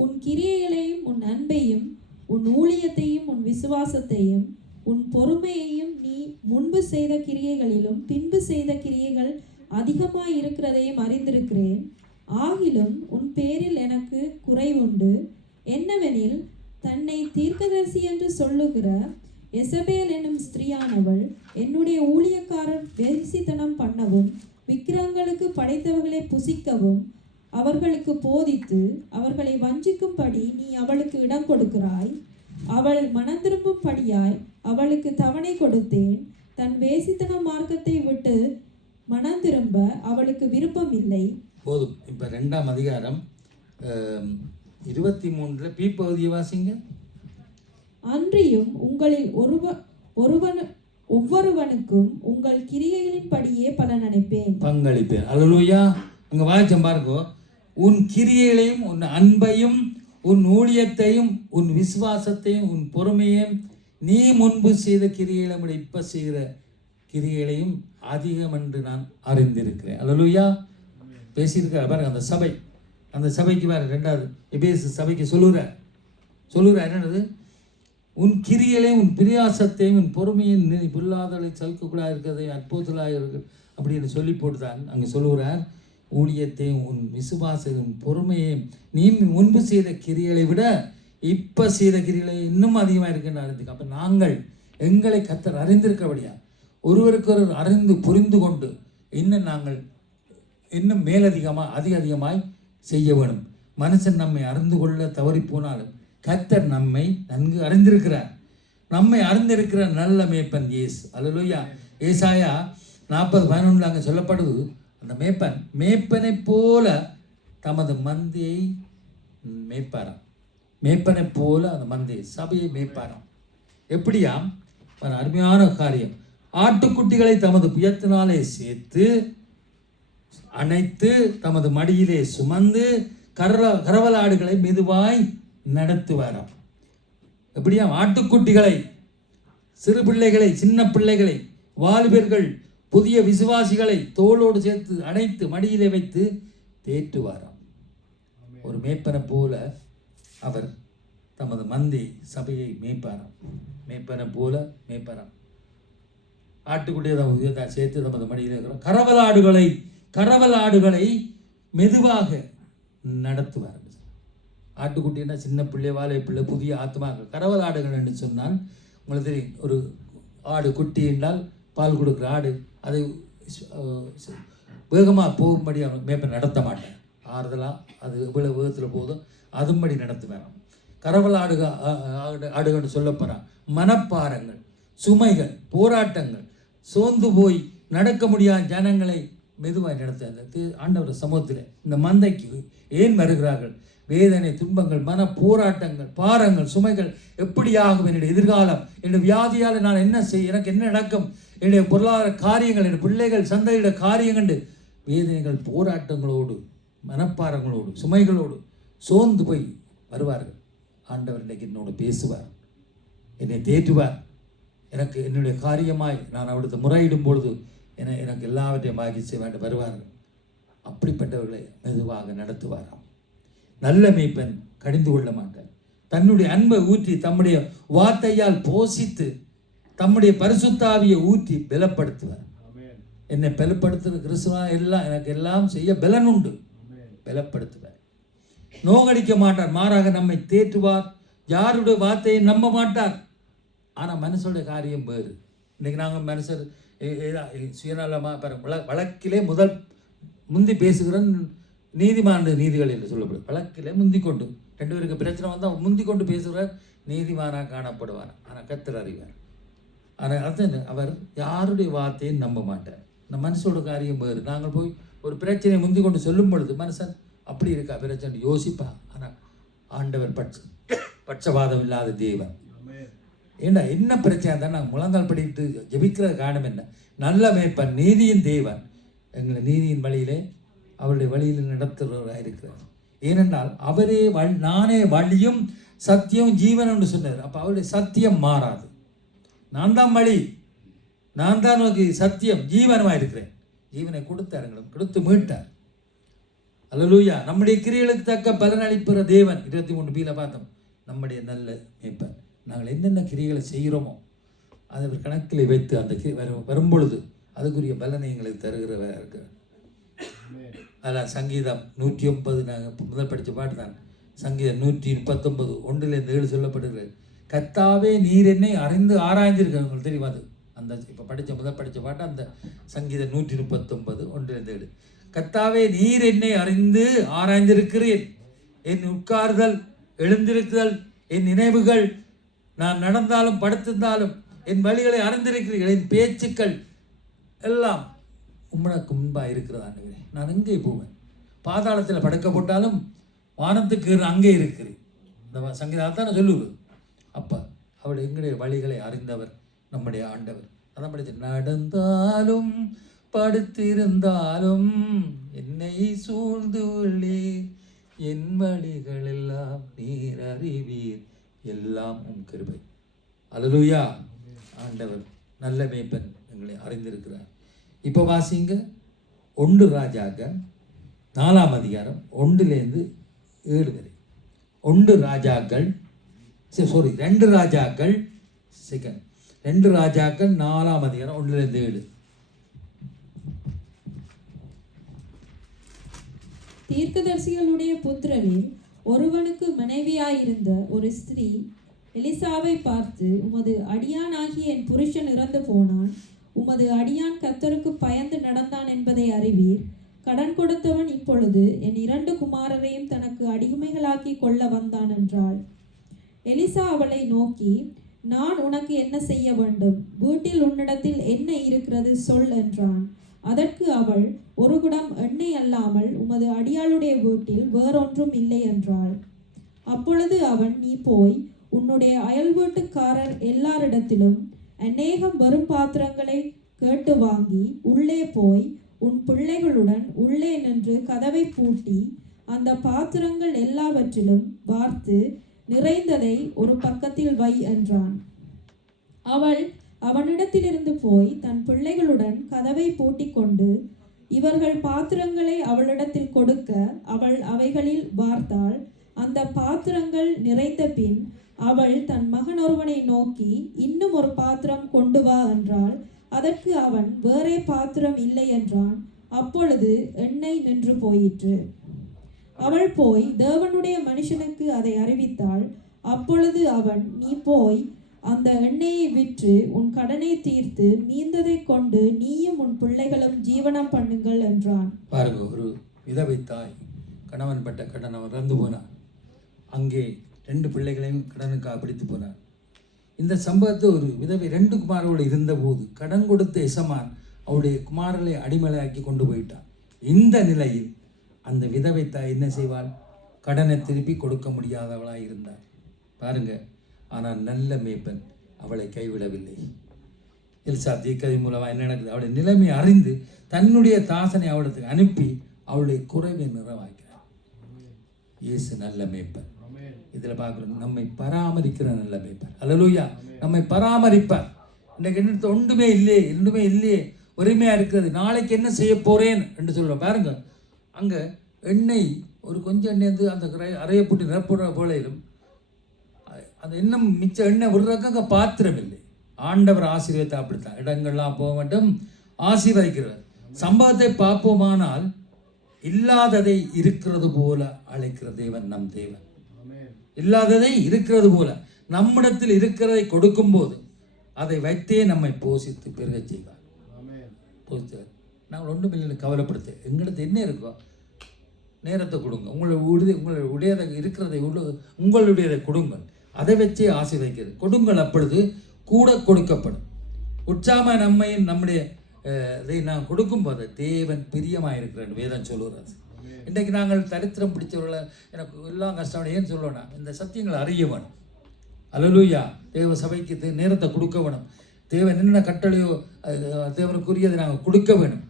உன் கிரியைகளையும் உன் அன்பையும் உன் ஊழியத்தையும் உன் விசுவாசத்தையும் உன் பொறுமையையும் நீ முன்பு செய்த கிரியைகளிலும் பின்பு செய்த கிரியைகள் அதிகமாய் இருக்கிறதையும் அறிந்திருக்கிறேன். ஆகிலும் உன் பேரில் எனக்கு குறைவுண்டு. என்னவெனில், தன்னை தீர்க்கதரிசி என்று சொல்லுகிற எசபேல் என்னும் ஸ்திரீயானவள் என்னுடைய ஊழியக்காரர் வேசித்தனம் பண்ணவும் விக்கிரகங்களுக்கு படைத்தவர்களை புசிக்கவும் அவர்களுக்கு போதித்து அவர்களை வஞ்சிக்கும்படி நீ அவளுக்கு இடம் கொடுக்கிறாய். அவள் மனம் திரும்பும்படியாய் அவளுக்கு தவணை கொடுத்தேன். தன் வேசித்தன மார்க்கத்தை விட்டு மனம் திரும்ப அவளுக்கு விருப்பம் இல்லை. போதும். இப்போ 2ஆம் அதிகாரம் 23 பகுதியை வாசிங்க. அன்றியும் உங்களில் ஒவ்வொருவனுக்கும் உங்கள் கிரியைகளின் படியே பலன் அளிப்பேன், பங்களிப்பேன். அல்லேலூயா. அங்கே வாய்ச்சம் பாருங்கோ, உன் கிரியைகளையும் உன் அன்பையும் உன் ஊழியத்தையும் உன் விசுவாசத்தையும் உன் பொறுமையையும் நீ முன்பு செய்த கிரியைகளை விட இப்ப செய்கிற கிரியைகளையும் அதிகம் என்று நான் அறிந்திருக்கிறேன். அல்லேலூயா. பேசியிருக்கிற பாருங்க, அந்த சபைக்கு வேற ரெண்டாவது எபேசு சபைக்கு சொல்லுகிறார் என்னது, உன் கிரியைகளையும் உன் பிரியாசத்தையும் உன் பொறுமையின் நீ பொல்லாதலை சலிக்கக்கூடாது இருக்கிறதை அற்புதலாக இருக்கு அப்படின்னு சொல்லி போட்டுதான் அங்கே சொல்லுகிறார். ஊழியத்தையும் உன் விசுவாசத்தையும் உன் பொறுமையையும் நீ முன்பு செய்த கிரியைகளை விட இப்போ செய்த கிரிகளை இன்னும் அதிகமாக இருக்குன்னு அறிந்துக்க. அப்போ நாங்கள் எங்களை கர்த்தர் அறிந்திருக்கிறபடியா ஒருவருக்கொருவர் அறிந்து புரிந்து கொண்டு இன்னும் நாங்கள் இன்னும் அதிகமாய் செய்ய வேணும். மனுஷன் நம்மை அறிந்து கொள்ள தவறி போனாலும் கர்த்தர் நம்மை நன்கு அறிந்திருக்கிறார். நம்மை அறிந்திருக்கிற நல்ல மேய்ப்பன் இயேசு. அல்லேலூயா. ஏசாயா 40:11 அங்கே சொல்லப்படுது, அந்த மேய்ப்பனை போல தமது மந்தையை மேய்ப்பாராம். மேய்ப்பனை போல அந்த மந்தையை சபையை மேய்ப்பாராம். எப்படியாம்? ஒரு அருமையான காரியம். ஆட்டுக்குட்டிகளை தமது புயத்தினாலே சேர்த்து அணைத்து தமது மடியிலே சுமந்து கரவலாடுகளை மெதுவாய் நடத்துவாராம். எப்படியாம்? ஆட்டுக்குட்டிகளை, சிறு பிள்ளைகளை, சின்ன பிள்ளைகளை, வாலிபர்கள், புதிய விசுவாசிகளை தோளோடு சேர்த்து அணைத்து மடியிலே வைத்து தேற்றுவாராம். ஒரு மேய்ப்பனை போல அவர் தமது மந்தை சபையை மேய்ப்பாராம். மேய்ப்பனை போல மேய்ப்பாராம். ஆட்டுக்குட்டியை சேர்த்து தமது மடியில் இருக்கிற கரவலாடுகளை மெதுவாக நடத்துவார். ஆட்டுக்குட்டின்னா சின்ன பிள்ளை, வாழை பிள்ளை, புதிய ஆத்மாக்கள். கரவலாடுகள் என்று சொன்னால் உங்களுக்கு தெரியும், ஒரு ஆடு குட்டி என்றால் பால் கொடுக்குற ஆடு, அதை வேகமாக போகும்படி அவன் மேய்ப்பை நடத்த மாட்டேன். ஆறுதலாக அது எவ்வளோ வேகத்தில் போதும் அதும்படி நடத்துவேன். ஆடுகள்னு சொல்ல போகிறான். மனப்பாரங்கள், சுமைகள், போராட்டங்கள், சோர்ந்து போய் நடக்க முடியாத ஜனங்களை மெதுவாக நடத்த ஆண்டவர் சமூகத்தில் இந்த மந்தைக்கு ஏன் வருகிறார்கள்? வேதனை, துன்பங்கள், மன போராட்டங்கள், பாரங்கள், சுமைகள், எப்படியாகும் என்னுடைய எதிர்காலம், என்னுடைய வியாதியால் நான் என்ன செய்ய, எனக்கு என்ன நடக்கும், என்னுடைய பொருளாதார காரியங்கள், என்னுடைய பிள்ளைகள் சந்தையுடைய காரியங்கள், வேதனைகள், போராட்டங்களோடு, மனப்பாரங்களோடு, சுமைகளோடு சோர்ந்து போய் வருவார்கள். ஆண்டவர் இன்னைக்கு என்னோடு பேசுவார், என்னை தேற்றுவார். எனக்கு என்னுடைய காரியமாய் நான் அவருக்கு முறையிடும் பொழுது எனக்கு எல்லாவற்றையும் பாக்கி செய்ய வேண்டும் வருவார்கள். அப்படிப்பட்டவர்களை மெதுவாக நடத்துவாராம். நல்ல மேய்ப்பன் கடிந்து கொள்ள மாட்டார். தன்னுடைய அன்பை ஊற்றி தம்முடைய வார்த்தையால் போஷித்து தம்முடைய பரிசுத்தாவியை ஊற்றி பலப்படுத்துவார். என்னை பலப்படுத்துகிற கிறிஸ்துவா எனக்கு எல்லாம் செய்ய பலன் உண்டு, பலப்படுத்துவார். நோகடிக்க மாட்டார், மாறாக நம்மை தேற்றுவார். யாருடைய வார்த்தையை நம்ப மாட்டார். ஆனால் மனுஷனுடைய காரியம் வேறு. இன்றைக்கி நாங்கள் மனுஷர் சுயநலமாக வழக்கிலே முந்தி பேசுகிற நீதிகள் என்று சொல்லப்படுது. வழக்கிலே முந்திக்கொண்டு 2 பேருக்கு பிரச்சனை வந்தால் முந்திக்கொண்டு பேசுகிறார், நீதிமானாக காணப்படுவார். ஆனால் கர்த்தர் அறிவார். ஆனால் அது அவர் யாருடைய வார்த்தையை நம்ப மாட்டார். இந்த மனுஷோட காரியம் வேறு. நாங்கள் போய் ஒரு பிரச்சனையை முந்தி கொண்டு சொல்லும் பொழுது மனுஷன் அப்படி இருக்கா பிரச்சனை யோசிப்பா. ஆனால் ஆண்டவர் பட்சபாதம் இல்லாத தேவன். ஏன்னா என்ன பிரச்சனை தான் நாங்கள் முழங்கால் படிட்டு ஜெபிக்கிற காரணம் என்ன? நல்ல மேய்ப்பன், நீதியின் தேவன் எங்களை நீதியின் வழியிலே அவருடைய வழியில் நடத்துகிறவராக இருக்கிறார். ஏனென்றால் அவரே நானே வழியும் சத்தியம் ஜீவன் என்று சொன்னார். அப்போ அவருடைய சத்தியம் மாறாது. நான் தான் வழி, நான் தான் உனக்கு சத்தியம் ஜீவனமாக இருக்கிறேன். ஜீவனை கொடுத்தார், எங்களுக்கு கொடுத்து மீட்டார். அல்லேலூயா. நம்முடைய கிரியைகளுக்கு தக்க பலன் அளிப்புற தேவன். 23b பார்த்தோம். நம்முடைய நல்ல மேய்ப்பன். நாங்கள் என்னென்ன கிரியைகளை செய்கிறோமோ அதை கணக்கில் வைத்து அந்த வரும்பொழுது அதுக்குரிய பலனை எங்களுக்கு தருகிறவராக இருக்கிறார். அதில் சங்கீதம் 109 நாங்கள் முதல் படித்த பாட்டு தான். சங்கீதம் 139 1-7 சொல்லப்படுகிறது. கர்த்தாவே நீர் என்னை அறிந்து ஆராய்ந்திருக்க. உங்களுக்கு தெரியுமா? அது அந்த இப்போ முதல் படித்த பாட்டு அந்த சங்கீதம் 139 1-7. கர்த்தாவே நீர் என்னை அறிந்து ஆராய்ந்திருக்கிறேன். என் உட்கார்தல், எழுந்திருக்குதல், என் நினைவுகள், நான் நடந்தாலும் படுத்திருந்தாலும் என் வழிகளை அறிந்திருக்கிறீர்கள். என் பேச்சுக்கள் எல்லாம் உம்மனுக்கு முன்பாக இருக்கிறதா? நான் எங்கே போவேன்? பாதாளத்தில் படுக்க போட்டாலும் வானத்துக்கு அங்கே இருக்கிறேன். இந்த சங்கீதத்தான் சொல்லுவது. அப்போ அவள் எங்களுடைய வழிகளை அறிந்தவர் நம்முடைய ஆண்டவர். அதான் படித்து, நடந்தாலும் படுத்திருந்தாலும் என்னை சூழ்ந்து உள்ளீர், என் வழிகள் எல்லாம் நீர் அறிவீர், எல்லாம் உம் கிருபை. அல்லேலூயா. ஆண்டவர் நல்ல மேய்ப்பன் எங்களை அறிந்திருக்கிறார். இப்போ வாசிங்க 1 ராஜாக்கள் 4ஆம் அதிகாரம் 1லேருந்து 7 வரை. 2 ராஜாக்கள் 4ஆம் அதிகாரம் 1லேருந்து 7. தீர்க்கதரிசிகளுடைய புத்திரரில் ஒருவனுக்கு மனைவியாயிருந்த ஒரு ஸ்திரீ எலிசாவை பார்த்து, உமது அடியானாகிய என் புருஷன் இறந்து போனான், உமது அடியான் கர்த்தருக்கு பயந்து நடந்தான் என்பதை அறிவீர். கடன் கொடுத்தவன் இப்பொழுது என் 2 குமாரரையும் தனக்கு அடிமைகளாக்கி கொள்ள வந்தான் என்றாள். எலிசா அவளை நோக்கி, நான் உனக்கு என்ன செய்ய வேண்டும்? வீட்டில் உன்னிடத்தில் என்ன இருக்கிறது சொல் என்றான். அதற்கு அவள், 1 குடம் எண்ணெய் அல்லாமல் உமது அடியாளுடைய வீட்டில் வேறொன்றும் இல்லை என்றாள். அப்பொழுது அவன், நீ போய் உன்னுடைய அயல் வீட்டுக்காரர் எல்லாரிடத்திலும் அநேகம் வரும் பாத்திரங்களை கேட்டு வாங்கி உள்ளே போய் உன் பிள்ளைகளுடன் உள்ளே நின்று கதவை பூட்டி அந்த பாத்திரங்கள் எல்லாவற்றிலும் வார்த்து நிறைந்ததை ஒரு பக்கத்தில் வை என்றான். அவள் அவனிடத்திலிருந்து போய் தன் பிள்ளைகளுடன் கதவை பூட்டிக் கொண்டு இவர்கள் பாத்திரங்களை அவளிடத்தில் கொடுக்க அவள் அவைகளில் வார்த்தாள். அந்த பாத்திரங்கள் நிறைந்த பின் அவள் தன் மகன் ஒருவனை நோக்கி, இன்னும் ஒரு பாத்திரம் கொண்டு வா என்றாள். அதற்கு அவன், வேறே பாத்திரம் இல்லை என்றான். அப்பொழுது எண்ணெய் நின்று போயிற்று. அவள் போய் தேவனுடைய மனுஷனுக்கு அதை அறிவித்தாள். அப்பொழுது அவன், நீ போய் அந்த எண்ணெயை விற்று உன் கடனை தீர்த்து மீந்ததை கொண்டு நீயும் உன் பிள்ளைகளும் ஜீவனம் பண்ணுங்கள் என்றான். பாருங்க, ஒரு விதவை தாய் கணவன் பட்ட கடன் அவன் இறந்து போனான். அங்கே 2 பிள்ளைகளையும் கடனுக்காக பிடித்து போனார். இந்த சம்பவத்தை ஒரு விதவை 2 குமாரோடு இருந்தபோது கடன் கொடுத்த எசமான் அவருடைய குமாரர்களை அடிமையாக்கி கொண்டு போயிட்டான். இந்த நிலையில் அந்த விதவை தாய் என்ன செய்வாள்? கடனை திருப்பி கொடுக்க முடியாதவளாக இருந்தார். பாருங்க, ஆனால் நல்ல மேய்ப்பன் அவளை கைவிடவில்லை. எலிசா தீர்க்கதை மூலமாக என்ன நடக்குது? அவளுடைய நிலைமை அறிந்து தன்னுடைய தாசனை அவளுக்கு அனுப்பி அவளுடைய குறைவை நிறைவாக்கிறார். இயேசு நல்ல மேய்ப்பன். இதில் பார்க்குறோம், நம்மை பராமரிக்கிற நல்ல மேய்ப்பன். அல்லேலூயா. நம்மை பராமரிப்பார். இன்றைக்கு என்ன ஒன்றுமே இல்லையே ஒருமையாக இருக்கிறது, நாளைக்கு என்ன செய்ய போகிறேன் என்று சொல்லுவோம். பாருங்க, அங்கே எண்ணெய் ஒரு கொஞ்சம் எண்ணெய் வந்து அந்த அறையை போட்டு நிரப்புற போலையிலும் அந்த இன்னும் மிச்ச எண்ணெய் விடுறதுக்கு அங்கே பாத்திரம் இல்லை. ஆண்டவர் ஆசீர்வாதத்தை அப்படித்தான் இடங்கள்லாம் போக வேண்டும், ஆசீர்வதிக்கிறார். சம்பவத்தை பார்ப்போமானால் இல்லாததை இருக்கிறது போல அழைக்கிற தேவன் நம் தேவன். இல்லாததை இருக்கிறது போல நம்மிடத்தில் இருக்கிறதை கொடுக்கும்போது அதை வைத்தே நம்மை போஷித்து பெருக செய்வார். போஷித்தார். நாங்கள் ஒன்றும் இல்லை, கவலைப்படுத்த எங்களுக்கு என்ன இருக்கோ நேரத்தை கொடுங்க. உங்களுடையதை இருக்கிறதை உங்களுடையதை கொடுங்கள். அதை வச்சே ஆசீர்வதிக்கிறது கொடுங்கள். அப்பொழுது கூட கொடுக்கப்படும். உற்சாகமாக நம்முடைய இதை நான் கொடுக்கும்போது தேவன் பிரியமாக இருக்கிறேன் வேதம் சொல்லுறது. இன்றைக்கு நாங்கள் தரித்திரம் பிடிச்சவர்களை எனக்கு எல்லாம் கஷ்டம் ஏன்னு சொல்லணும், இந்த சத்தியங்களை அறிய வேணும். அல்லேலூயா. தேவ சபைக்கு நேரத்தை கொடுக்க வேணும். தேவன் என்னென்ன கட்டளையோ தேவனுக்குரியதை நாங்கள் கொடுக்க வேணும்.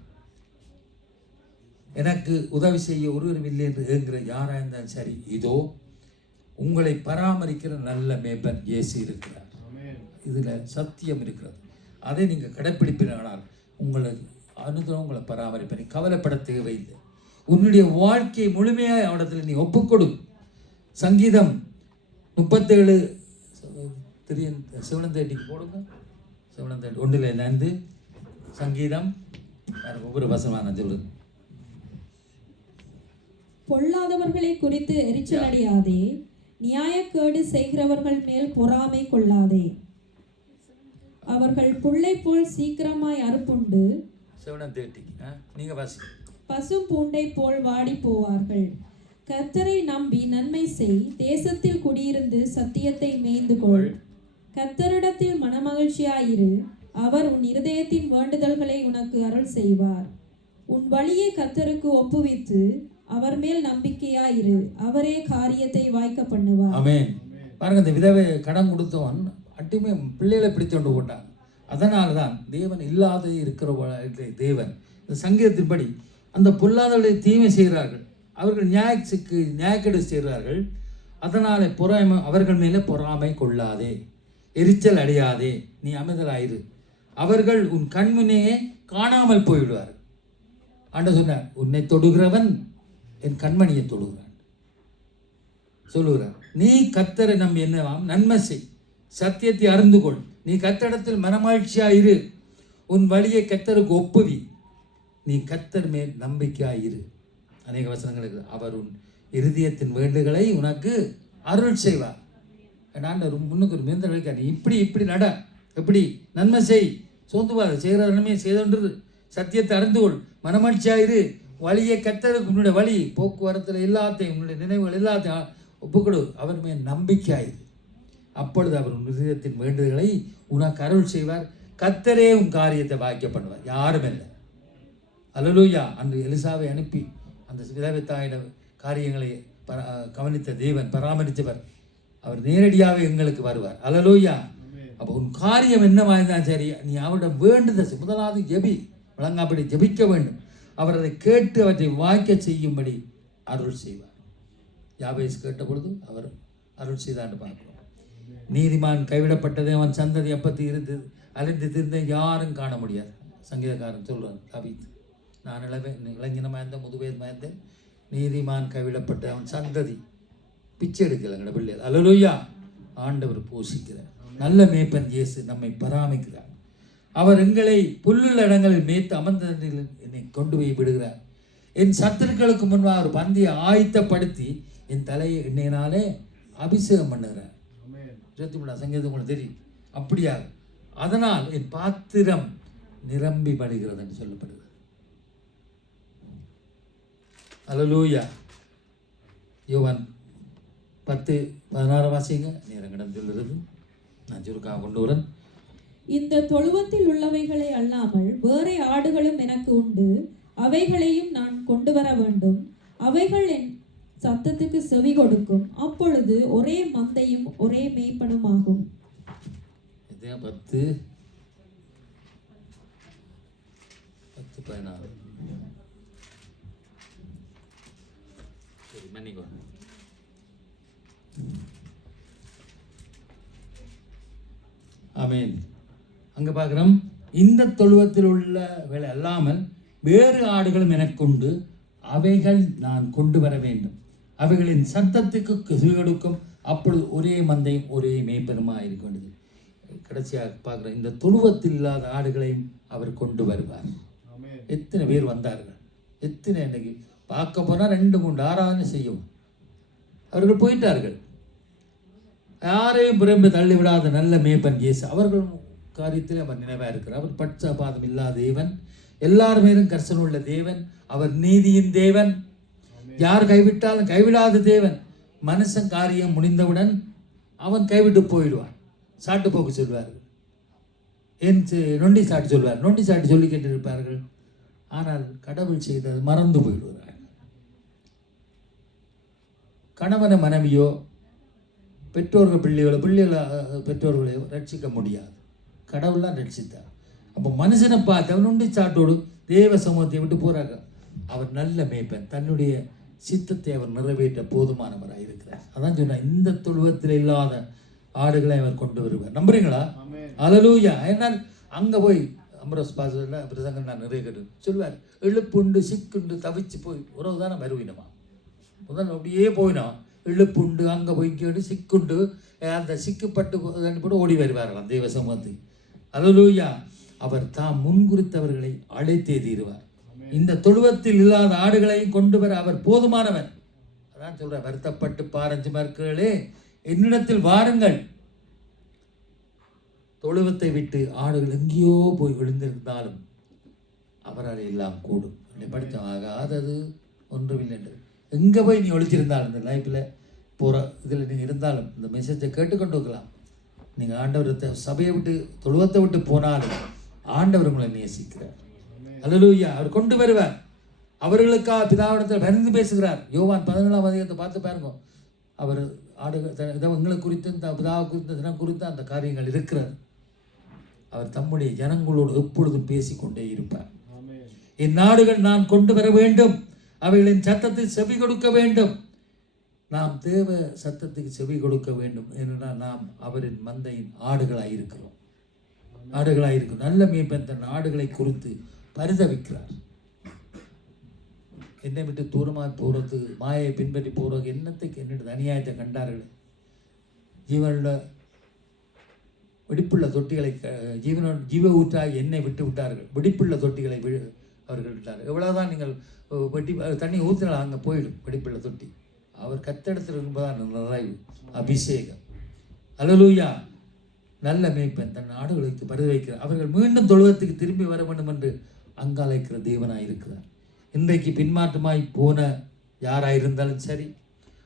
எனக்கு உதவி செய்ய ஒருவரும் இல்லை என்று ஏங்குகிற யாராக இருந்தாலும் சரி, இதோ உங்களை பராமரிக்கிற நல்ல மேய்ப்பன் இயேசு இருக்கிறார். இதில் சத்தியம் இருக்கிறது. அதை நீங்கள் கடைப்பிடிப்பீர்களானால் உங்களை பராமரிப்பேன். கவலைப்பட தேவையில்லை. உன்னுடைய வாழ்க்கையை முழுமையாக அவனிடத்தில் நீ ஒப்புக்கொடு. சங்கீதம் 37 சிவனந்தேட்டிக்கு போடுங்க. சிவனந்தேட்டி 1 சங்கீதம் ஒவ்வொரு வசனமான சொல்லுங்க. பொல்லாதவர்களை குறித்து எரிச்சல் அடையாதே, நியாயக்கேடு செய்கிறவர்கள் மேல் பொறாமை கொள்ளாதே. அவர்கள் புல்லை போல் சீக்கிரமாய் அறுப்புண்டு நீங்க பசு பூண்டை போல் வாடி போவார்கள். கர்த்தரை நம்பி நன்மை செய், தேசத்தில் குடியிருந்து சத்தியத்தை மேய்ந்து கொள். கர்த்தரிடத்தில் மனமகிழ்ச்சியாயிரு, அவர் உன் இருதயத்தின் வேண்டுதல்களை உனக்கு அருள் செய்வார். உன் வழியை கர்த்தருக்கு ஒப்புவித்து அவர் மேல் நம்பிக்கையாயிரு, அவரே காரியத்தை வாய்க்க பண்ணுவார். ஆமென். பாருங்க, இந்த விதவை கடன் கொடுத்தவன் அட்டுமே பிள்ளைகளை பிடித்து கொண்டு போட்டான். அதனால தான் தேவன் இல்லாத இருக்கிற தேவன். இந்த சங்கீதத்தின்படி அந்த பொல்லாதவர்களை தீமை செய்கிறார்கள், அவர்கள் நியாயக்கேடு செய்கிறார்கள். அதனால அவர்கள் மேலே பொறாமை கொள்ளாதே. எரிச்சல் அடையாதே, நீ அமைதலாயிரு, அவர்கள் உன் கண்முனையே காணாமல் போய்விடுவார். ஆண்டவர் சொன்னார், உன்னை தொடுகிறவன் என் கண்மணியை தொடுகிறான் சொல்லுகிறார். நீ கர்த்தரை நம்பி என்னவாம் நன்மை செய், சத்தியத்தை அறிந்து கொள், நீ கர்த்தரிடத்தில் மனமாழ்ச்சியாயிரு, உன் வழியை கர்த்தருக்கு ஒப்புவி, நீ கர்த்தர் மேல் நம்பிக்கையாயிரு. அநேக வசனங்களுக்கு அவர் உன் இருதயத்தின் வேண்டுகளை உனக்கு அருள் செய்வார். நான் முன்னுக்கு ஒரு மிகுந்த வைக்க, நீ இப்படி நட, எப்படி நன்மை செய், சோந்துவார், செய்கிற நன்மையை செய்தொன்று, சத்தியத்தை அறிந்து கொள், மனமகிழ்ச்சியாயிரு, வழியை கர்த்தருக்கு உன்னுடைய வழி போக்குவரத்தில் எல்லாத்தையும் உன்னுடைய நினைவுகள் எல்லாத்தையும் ஒப்புக்கொடு, அவர் மேல் நம்பிக்கையாயிரு, அப்பொழுது அவர் உன் இதயத்தின் வேண்டுதல்களை உனக்கு அருள் செய்வார், கர்த்தரே உன் காரியத்தை வாக்கிய பண்ணுவார், யாரும் இல்லை. அல்லேலூயா. அன்று எலிசாவை அனுப்பி அந்த விதவைத்தாயிட காரியங்களை கவனித்த தேவன், பராமரித்தவர், அவர் நேரடியாக எங்களுக்கு வருவார். அல்லேலூயா. அப்போ உன் காரியம் என்னவா இருந்தாலும் சரி, நீ அவரிடம் வேண்டுதல் முதலாவது ஜெபி, வழங்காப்படி ஜெபிக்க வேண்டும், அவர் அதை கேட்டு அவற்றை வாய்க்க செய்யும்படி அருள் செய்வார். யாபேஸ் கேட்ட பொழுது அவர் அருள் செய்தான்னு பார்க்கிறோம். நீதிமான் கைவிடப்பட்டதே அவன் சந்ததி அப்பத்தி இருந்து அலைந்து திரிந்த யாரும் காண முடியாது. சங்கீதக்காரன் சொல்றான், தாவீது, நான் இளைஞனமாக இருந்தேன், முதுவயதுமாக இருந்தேன், நீதிமான் கைவிடப்பட்ட அவன் சந்ததி பிச்சை எடுக்கலைங்கட பிள்ளைகள். அல்லேலூயா. ஆண்டவர் போஷிக்கிறார். நல்ல மேய்ப்பன் இயேசு நம்மை பராமரிக்கிறார். அவர் எங்களை புல்லுள்ள இடங்களில் மேய்த்து அமர்ந்த என்னை கொண்டு போய் விடுகிறார். என் சத்துருக்களுக்கு முன்பாக ஒரு பந்தியை ஆயத்தப்படுத்தி என் தலையை எண்ணெயினாலே அபிஷேகம் பண்ணுகிறார். சங்கீதம் உங்களுக்கு தெரியும். அப்படியா? அதனால் என் பாத்திரம் நிரம்பி வழிகிறது என்று சொல்லப்படுகிறது. அல்லேலூயா. யோவான் 10:16 வாசிங்க. நேரங்கடம் சொல்லுறது நான் சுருக்காக கொண்டு வரேன். இந்த தொழுவத்தில் உள்ளவைகளை அல்லாமல் வேறே ஆடுகளும் எனக்கு உண்டு, அவைகளையும் நான் கொண்டு வர வேண்டும், அவைகள் என் சத்தத்துக்கு செவி கொடுக்கும், அப்பொழுது ஒரே மந்தையும் ஒரே மேய்ப்பனும் ஆகும். 10:16 சரி மன்னிக்கோ. ஆமீன். அங்கே பார்க்குறோம், இந்த தொழுவத்தில் உள்ள வேலை அல்லாமல் வேறு ஆடுகளும் எனக்கு உண்டு, அவைகள் நான் கொண்டு வர வேண்டும், அவைகளின் சத்தத்துக்கு செவி கொடுக்கும், அப்பொழுது ஒரே மந்தையும் ஒரே மேய்ப்பனுமாக இருக்க வேண்டியது. கடைசியாக பார்க்குறோம், இந்த தொழுவத்தில் இல்லாத ஆடுகளையும் அவர் கொண்டு வருவார். எத்தனை பேர் வந்தார்கள், எத்தனை இன்னைக்கு பார்க்க போனால் 2-3 ஆராதனை செய்யும். அவர்கள் போயிட்டார்கள். யாரையும் புறம்பு தள்ளிவிடாத நல்ல மேய்ப்பன் இயேசு அவர்கள் காரியத்தில் அவர் நினைவாக இருக்கிறார். அவர் பட்சபாதம் இல்லாத தேவன், எல்லார் மேலும் கர்சன் உள்ள தேவன், அவர் நீதியின் தேவன், யார் கைவிட்டாலும் கைவிடாத தேவன். மனுஷன் காரியம் முடிந்தவுடன் அவன் கைவிட்டு போயிடுவான், சாட்டு போக்கு சொல்வார்கள், என் நொண்டி சாட்டு சொல்வார், நொண்டி சாட்டு சொல்லி கேட்டிருப்பார்கள். ஆனால் கடவுள் செய்தது மறந்து போயிடுவார்கள். கணவனை மனைவியோ பெற்றோர்கள் பிள்ளைகளோ பெற்றோர்களையோ ரட்சிக்க முடியாது, கடவுள் தான் ரட்சித்தார். அப்போ மனுஷனை பார்த்து அவன் நொண்டி சாட்டோடு தேவ சமூகத்தை விட்டு போறாங்க. அவர் நல்ல மேய்ப்பன், தன்னுடைய சித்தத்தை அவர் நிறைவேற்ற போதுமானவராக இருக்கிறார். அதான் சொன்னார், இந்த தொழுவத்தில் இல்லாத ஆடுகளை அவர் கொண்டு வருவார். நம்புறீங்களா? அல்லேலூயா. ஏன்னால் அங்கே போய் அம்ரோஸ் பாசத்தில் பிரசங்கம் நான் நிறைய கேட்டு சொல்லுவார், எழுப்புண்டு சிக்குண்டு தவிச்சு போய் உறவு தானே வருவினமா, முதல்ல அப்படியே போயினோம், இழுப்புண்டு அங்கே போய் கேட்டு சிக்குண்டு அந்த சிக்குப்பட்டு போட்டு ஓடி வருவார்களாம் தெய்வ சமூகத்துக்கு. அல்லேலூயா. அவர் தாம் முன்குறித்தவர்களை அழைத்தே தீருவார். இந்த தொழுவத்தில் இல்லாத ஆடுகளையும் கொண்டு வர அவர் போதுமானவர். அதான் சொல்றார், வருத்தப்பட்டு பாரஞ்சு மர்களே என்னிடத்தில் வாருங்கள். தொழுவத்தை விட்டு ஆடுகள் எங்கேயோ போய் விழுந்திருந்தாலும் அவரால் எல்லாம் கூடும். படித்தோம், ஆகாதது ஒன்றுமில்லை என்று. எங்கே போய் நீ ஒழிச்சிருந்தாலும் இந்த லைஃப்பில் போகிற இதில் நீங்கள் இருந்தாலும் இந்த மெசேஜை கேட்டுக்கொண்டு இருக்கலாம். நீங்கள் ஆண்டவரத்தை சபையை விட்டு தொழுவத்தை விட்டு போனாலும் ஆண்டவர் உங்களை நேசிக்கிறார். அல்லேலூயா. அவர் கொண்டு வருவார். அவர்களுக்காக பிதாவிடத்தில் பரிந்து பேசுகிறார். யோவான் 17ஆம் அதிகாரத்தை பார்த்து பாருங்க. அவர் எங்களுக்கு குறித்து இந்த பிதாவை குறித்த தினம் குறித்து அந்த காரியங்கள் இருக்கிறார். அவர் தம்முடைய ஜனங்களோடு எப்பொழுதும் பேசிக்கொண்டே இருப்பார். என் நாடுகள் நான் கொண்டு வர வேண்டும், அவைகளின் சத்தத்தை செவி கொடுக்க வேண்டும். நாம் தேவ சத்தத்துக்கு செவி கொடுக்க வேண்டும். ஏனென்றால் நாம் அவரின் மந்தையின் ஆடுகளாக இருக்கிறோம். நல்ல மேய்ப்பன் தன் ஆடுகளை குறித்து பரிதவிக்கிறார். என்னை விட்டு தூரமாக போகிறது, மாயை பின்பற்றி போகிறது, என்னிட அநியாயத்தை கண்டார்கள். ஜீவனுள்ள வெடிப்புள்ள தொட்டிகளை ஜீவ ஊற்றாக என்னை விட்டு விட்டார்கள். வெடிப்புள்ள தொட்டிகளை அவர்கள் விட்டார்கள். எவ்வளோதான் நீங்கள் வெட்டி தண்ணி ஊற்றினால் அங்கே போயிடும் வெடிப்புள்ள தொட்டி. அவர் கத்தெடுத்து என்பதான் நிறைவு, அபிஷேகம். அல்லேலூயா. நல்ல மேய்ப்பன் தன் ஆடுகளுக்கு பரிதவிக்கிறார். அவர்கள் மீண்டும் தொழுவத்துக்கு திரும்பி வர வேண்டும் என்று அங்காலைக்கிற தேவனாய் இருக்கிறார். இன்றைக்கு பின்மாற்றமாய் போன யாராக இருந்தாலும் சரி,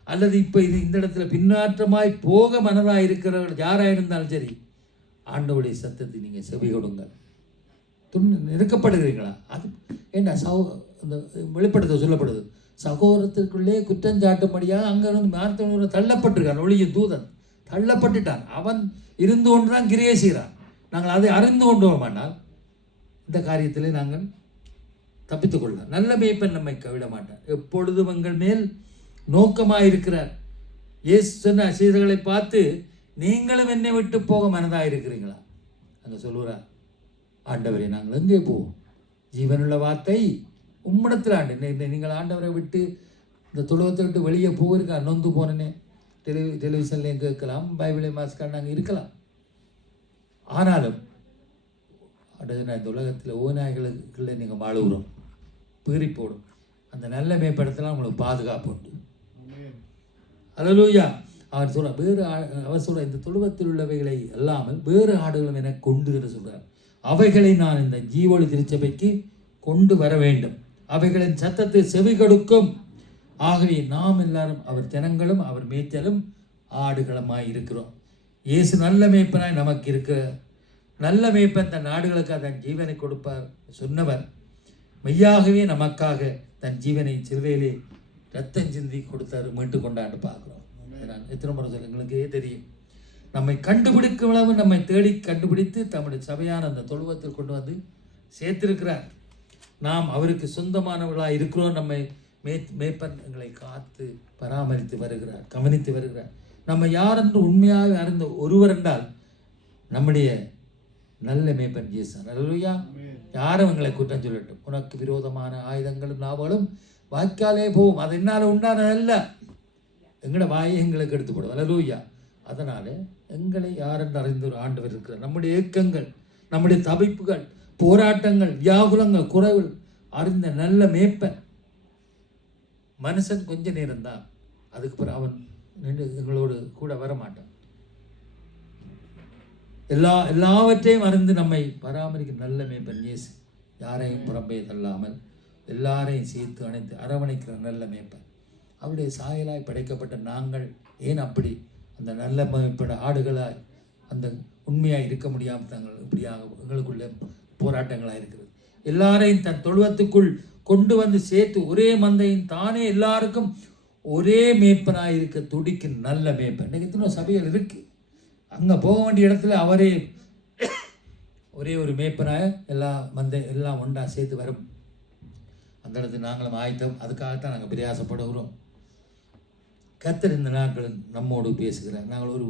அல்லது இப்போ இந்த இடத்துல பின்மாற்றமாய் போக மனதாக இருக்கிறவர்கள் யாராக இருந்தாலும் சரி, ஆண்டவருடைய சத்தத்தை நீங்கள் செவி கொடுங்கள். நெருக்கப்படுகிறீங்களா? அது ஏன்னா அந்த வெளிப்படுத்த சொல்லப்படுது, சகோதரத்திற்குள்ளே குற்றஞ்சாட்டும்படியாக அங்கிருந்து மார்த்தவனூர் தள்ளப்பட்டிருக்கான். ஒளிய தூதன் தள்ளப்பட்டுட்டான். அவன் இருந்து கொண்டு தான் கிரியை செய்கிறான். நாங்கள் அதை அறிந்து கொண்டோமானால் இந்த காரியத்திலே நாங்கள் தப்பித்துக் கொள்ளலாம். நல்ல மேய்ப்பன் நம்மை கைவிட மாட்டார். எப்பொழுதும் எங்கள் மேல் நோக்கமாக இருக்கிறார். இயேசு சொன்ன சீடர்களை பார்த்து, நீங்களும் என்னை விட்டு போக மனதாக இருக்கிறீங்களா? அங்கே சொல்லுவார், ஆண்டவரே நாங்கள் எங்கே போவோம்? ஜீவனுள்ள வார்த்தை உம்மிடத்தில் ஆண்டு. நீங்கள் ஆண்டவரை விட்டு இந்த தொழுவத்தை விட்டு வெளியே போயிருக்கா? நொந்து போனேனே. டெலிவிஷன்லேயும் கேட்கலாம், பைபிளை மாஸ்கால் நாங்கள் இருக்கலாம். ஆனாலும் இந்த உலகத்தில் ஓநாய்களுக்குள்ளே நீங்கள் வாழுகிறோம், பீறி போடும். அந்த நல்ல மேம்படுத்தலாம் உங்களுக்கு பாதுகாப்பு உண்டு. அல்லேலூயா. அவர் சொல்ற அவர் சொல்ற, இந்த தொழுவத்தில் உள்ளவைகளை அல்லாமல் வேறு ஆடுகளும் எனக்கு கொண்டு என்று சொல்றார். அவைகளை நான் இந்த ஜீவொளி திருச்சபைக்கு கொண்டு வர வேண்டும். அவைகளின் சத்தத்தை செவி கொடுக்கும். ஆகவே நாம் எல்லாரும் அவர் ஜனங்களும் அவர் மேய்ச்சலும் ஆடுகளமாய் இருக்கிறோம். இயேசு நல்ல மேய்ப்பனாய் நமக்கு இருக்கிற நல்ல மேய்ப்பன் தன் ஆடுகளுக்காக தன் ஜீவனை கொடுப்பார் சொன்னவர் மெய்யாகவே நமக்காக தன் ஜீவனை சிலுவையிலே ரத்தம் சிந்தி கொடுத்தாரு, மீட்டு கொண்டாண்டு பார்க்குறோம். எத்தனை முறை சொல்ல எங்களுக்கே தெரியும். நம்மை கண்டுபிடிக்கும் அளவு நம்மை தேடி கண்டுபிடித்து தம்முடைய சபையான அந்த தொழுவத்தில் கொண்டு வந்து சேர்த்திருக்கிறார். நாம் அவருக்கு சொந்தமானவர்களாக இருக்கிறோம். நம்மை மேய்ப்பன் எங்களை காத்து பராமரித்து வருகிறார், கவனித்து வருகிறார். நம்ம யார் என்று உண்மையாக அறிந்த ஒருவர் என்றால் நம்முடைய நல்ல மேய்ப்பன் இயேசு. அல்லேலூயா. யாரும் எங்களை குற்றம் சொல்லட்டும், உனக்கு விரோதமான ஆயுதங்களும் நாவலும் வாய்க்காலே போகும், அது என்னால் உண்டானதல்ல. எங்களோட வாயை எங்களுக்கு எடுத்து போடும். அல்லேலூயா. அதனால எங்களை யாரென்று அறிந்த ஒரு ஆண்டவர் இருக்கிறார். நம்முடைய ஏக்கங்கள், நம்முடைய தவிப்புகள், போராட்டங்கள், வியாகுலங்கள், குறைகள் அறிந்த நல்ல மேய்ப்பன். மனுஷன் கொஞ்ச நேரம் தான், அதுக்கு பிறகு அவன் நின்று எங்களோடு கூட வரமாட்டான். எல்லாவற்றையும் அறிந்து நம்மை பராமரிக்கும் நல்ல மேய்ப்பன் இயேசு. யாரையும் புறம்பே தள்ளாமல் எல்லாரையும் சேர்த்து அணைத்து அரவணைக்கிற நல்ல மேய்ப்பன். அவருடைய சாயலாய் படைக்கப்பட்ட நாங்கள் ஏன் அப்படி அந்த நல்ல மேய்ப்பட ஆடுகளாய் அந்த உண்மையாக இருக்க முடியாமல் தாங்கள் இப்படியாக எங்களுக்குள்ள போராட்டங்களாக இருக்கிறது. எல்லாரையும் தன் தொழுவத்துக்குள் கொண்டு வந்து சேர்த்து ஒரே மந்தையும் தானே எல்லாருக்கும் ஒரே மேய்ப்பனாக இருக்க துடிக்கும் நல்ல மேய்ப்பன். இன்றைக்கு எத்தனை சபைகள் இருக்கு. அங்கே போக வேண்டிய இடத்துல அவரே ஒரே ஒரு மேய்ப்பனாக எல்லாம் ஒன்றா சேர்த்து வரும். அந்த இடத்துல நாங்களும் ஆயத்தம். அதுக்காகத்தான் நாங்கள் பிரயாசப்படுகிறோம். கர்த்தர் இந்த நாட்கள் நம்மோடு பேசுகிறார். நாங்கள் ஒரு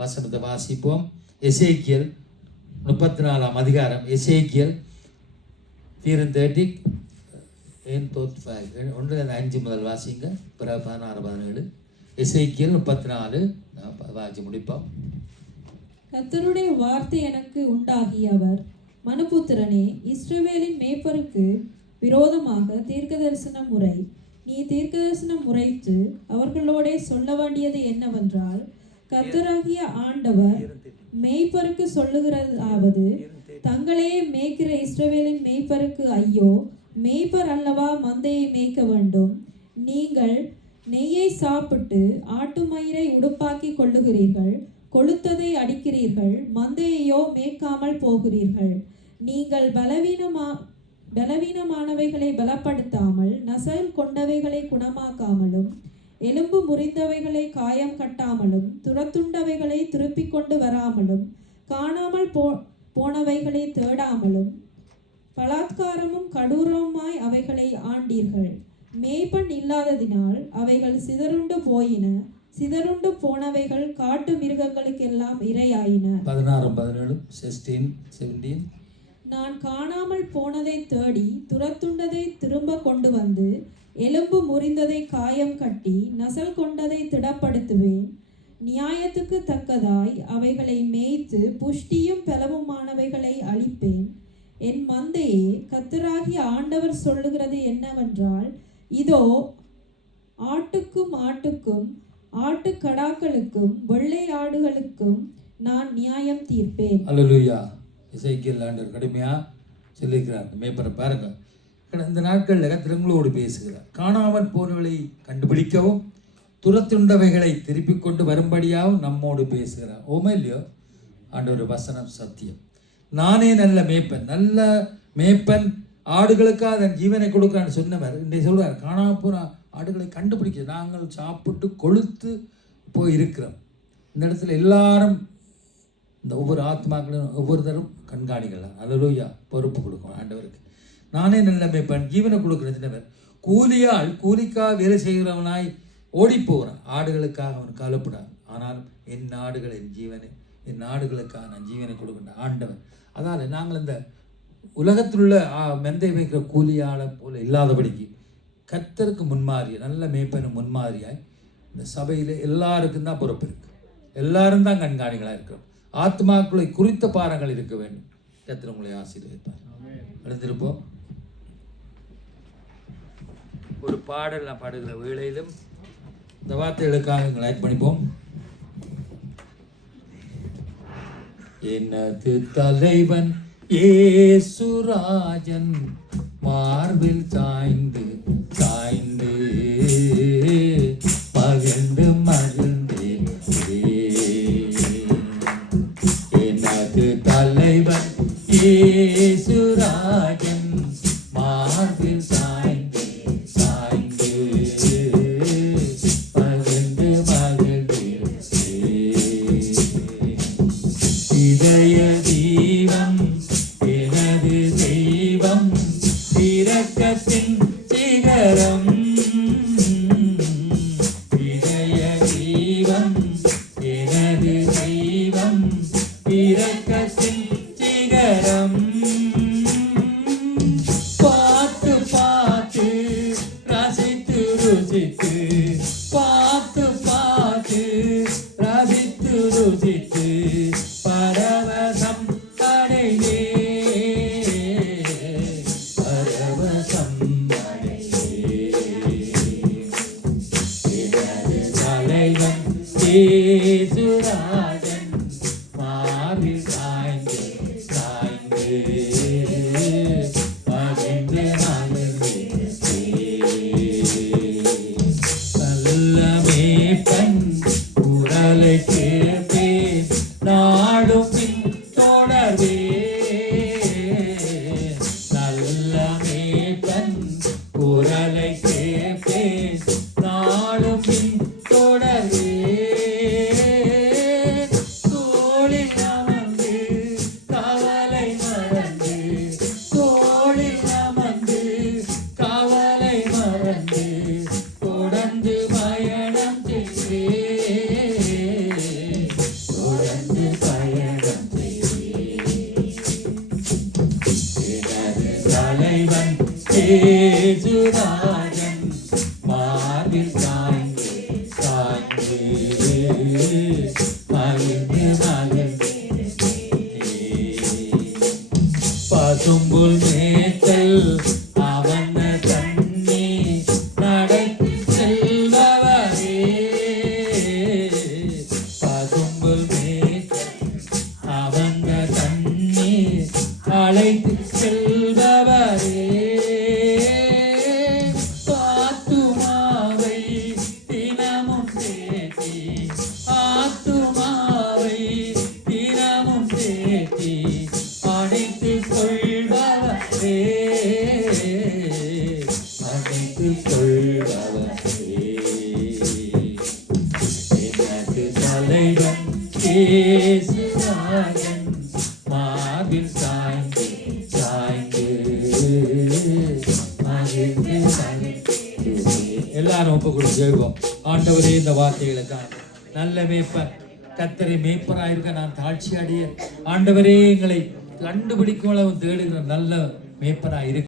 வசனத்தை வாசிப்போம். எசேக்கியல் 34ஆம் அதிகாரம். எசேக்கியல் 30 5 முதல் வாசிங்க. பிறகு 16 17. எசேக்கியல் 34 வாசி முடிப்போம். கர்த்தருடைய வார்த்தை எனக்கு உண்டாகி அவர், மனுபுத்திரனே, இஸ்ரவேலின் மேய்ப்பருக்கு விரோதமாக தீர்க்கதரிசனம் முறை. நீ தீர்க்கதரிசனம் முறைத்து அவர்களோட சொல்ல வேண்டியது என்னவென்றால், கர்த்தராகிய ஆண்டவர் மேய்ப்பருக்கு சொல்லுகிறதாவது, தங்களையே மேய்க்கிற இஸ்ரவேலின் மேய்ப்பருக்கு ஐயோ, மேய்ப்பர் அல்லவா மந்தையை மேய்க்க வேண்டும். நீங்கள் நெய்யை சாப்பிட்டு ஆட்டு மயிரை உடுப்பாக்கி கொள்ளுகிறீர்கள், கொளுத்ததை அடிக்கிறீர்கள், மந்தையையோ மேய்க்காமல் போகிறீர்கள். நீங்கள் பலவீனமானவைகளை பலப்படுத்தாமல், நசல் கொண்டவைகளை குணமாக்காமலும், எலும்பு முறிந்தவைகளை காயம் கட்டாமலும், துரத்துண்டவைகளை திருப்பிக் கொண்டு வராமலும், காணாமல் போனவைகளை தேடாமலும், பலாத்காரமும் கடூரமாய் அவைகளை ஆண்டீர்கள். மேய்ப்பன் இல்லாததினால் அவைகள் சிதறுண்டு போயின. சிதறுண்டு போனவைகள் காட்டு மிருகங்களுக்கெல்லாம் இரையாயின. 16-17 நான் காணாமல் போனதை தேடி துரத்துண்டதை திரும்ப கொண்டு வந்து எலும்பு முறிந்ததை காயம் கட்டி நசல் கொண்டதை திடப்படுத்துவேன். நியாயத்துக்கு தக்கதாய் அவைகளை மேய்த்து புஷ்டியும் பலவுமானவைகளை அழிப்பேன். என் மந்தையே, கர்த்தராகிய ஆண்டவர் சொல்லுகிறது என்னவென்றால், இதோ ஆட்டுக்கும் ஆட்டுக்கடாக்களுக்கும் வெள்ளை ஆடுகளுக்கும் நான் நியாயம் தீர்ப்பேன். அல்லேலூயா. எசேக்கியேல் ஆண்டவர் கடுமையாக சொல்லியிருக்கிறார். மேய்ப்பரை பாருங்க, இந்த நாட்களில் கர்த்தர் பேசுகிறார். காணாமல் போனவர்களை கண்டுபிடிக்கவும் துரத்துண்டவைகளை திருப்பி கொண்டு வரும்படியாகவும் நம்மோடு பேசுகிறார். ஓமே இல்லையோ? ஆண்டவர் வசனம் சத்தியம். நானே நல்ல மேய்ப்பன் ஆடுகளுக்காக தன் ஜீவனை கொடுக்குறான்னு சொன்னவர் இன்றைய சொல்கிறார், காணாமல் போன ஆடுகளை கண்டுபிடிக்க நாங்கள் சாப்பிட்டு கொழுத்து போய் இருக்கிறோம். இந்த இடத்துல எல்லாரும், இந்த ஒவ்வொரு ஆத்மாக்களும் ஒவ்வொருத்தரும் கண்காணிகள். அல்லேலூயா. பொறுப்பு கொடுக்கும் ஆண்டவருக்கு. நானே நல்ல மேய்ப்பன், ஜீவனை கொடுக்குறதுனவர். கூலிக்காக வேலை செய்கிறவனாய் ஓடி போகிறான். ஆடுகளுக்காக அவன் கவலைப்படான். ஆனால் என் ஆடுகள் என் ஜீவனை, என் ஆடுகளுக்காக நான் ஜீவனை கொடுக்கின்ற ஆண்டவன். அதனால் நாங்கள் இந்த உலகத்திலுள்ள மெந்தை வைக்கிற கூலியாளை போல இல்லாதபடிக்கு கர்த்தருக்கு முன்மாதிரி, நல்ல மேய்ப்பனும் முன்மாதிரியாய் இந்த சபையில் எல்லாருக்கும் தான் பொறுப்பு இருக்கு. எல்லாரும் தான் கண்காணிகளாக இருக்கிறோம். ஆத்மாக்களை குறித்த பாரங்கள் இருக்க வேண்டும். கர்த்தர் உங்களை ஆசீர்வதிப்பார். எழுந்திருப்போம். ஒரு பாடல் நான் பாடுகிற வேளையிலும் இந்த வார்த்தைகளுக்காக எங்களை அர்ப்பணிப்போம். எனது தலைவன் இயேசுராஜன் மார்பில் சாய்ந்து மகிழ்ந்தேன். எனது தலைவன் இயேசுராஜன் மார்பில் சாய்ந்து மகிழ்ந்தேன். இதய தீபம் எனது தெய்வம், இரக்கத்தின் சிகரம். இதய தீபம் எனது தெய்வம், இரக்கத்தின் சிகரம். பார்த்து ரசித்து ருசித்து பரவசம் அடைவே. தலைவன் இயேசுராஜன் மார்பில் சாய்ந்து நல்ல மேய்ப்பன் குரலை கேட்பேன், நாடும் பின் தொடர்வேன். நல்ல மேய்ப்பன் குரலை கேட்பேன், நாடும் பின் தொடர்வேன். தோளில் அமர்ந்து கவலை மறந்து, தொடர்ந்து பயணம் செய்வேன். தலைவன் இயேசுராஜன் மார்பில் சாய்ந்து பசும்புல் மேய்த்தல் அவன் தண்ணி நடத்தி செல்பவரே. பசும்புல் மேய்த்தல் அவன் தண்ணி அழைத்து செல்பவரே. ஆத்துமாவை தினமும் தேற்றி அணைத்துக் கொள்பவரே. எனக்கு தலைவன் இயேசுராஜன் மார்பில் சாய்ந்து மகிழ்ந்து எல்லாரும் ஒப்பு கொடுத்து ஜெயிப்போம். ஆண்டவரே, இந்த வார்த்தைகளுக்காக நல்ல மேய்ப்பர், கத்தரை மேய்ப்பராயிருக்க நான் தாழ்ச்சி அடைய, ஆண்டவரே எங்களை கண்டுபிடிக்கும் அளவு தேடுகிற நல்ல மேய்ப்பராக இருக்க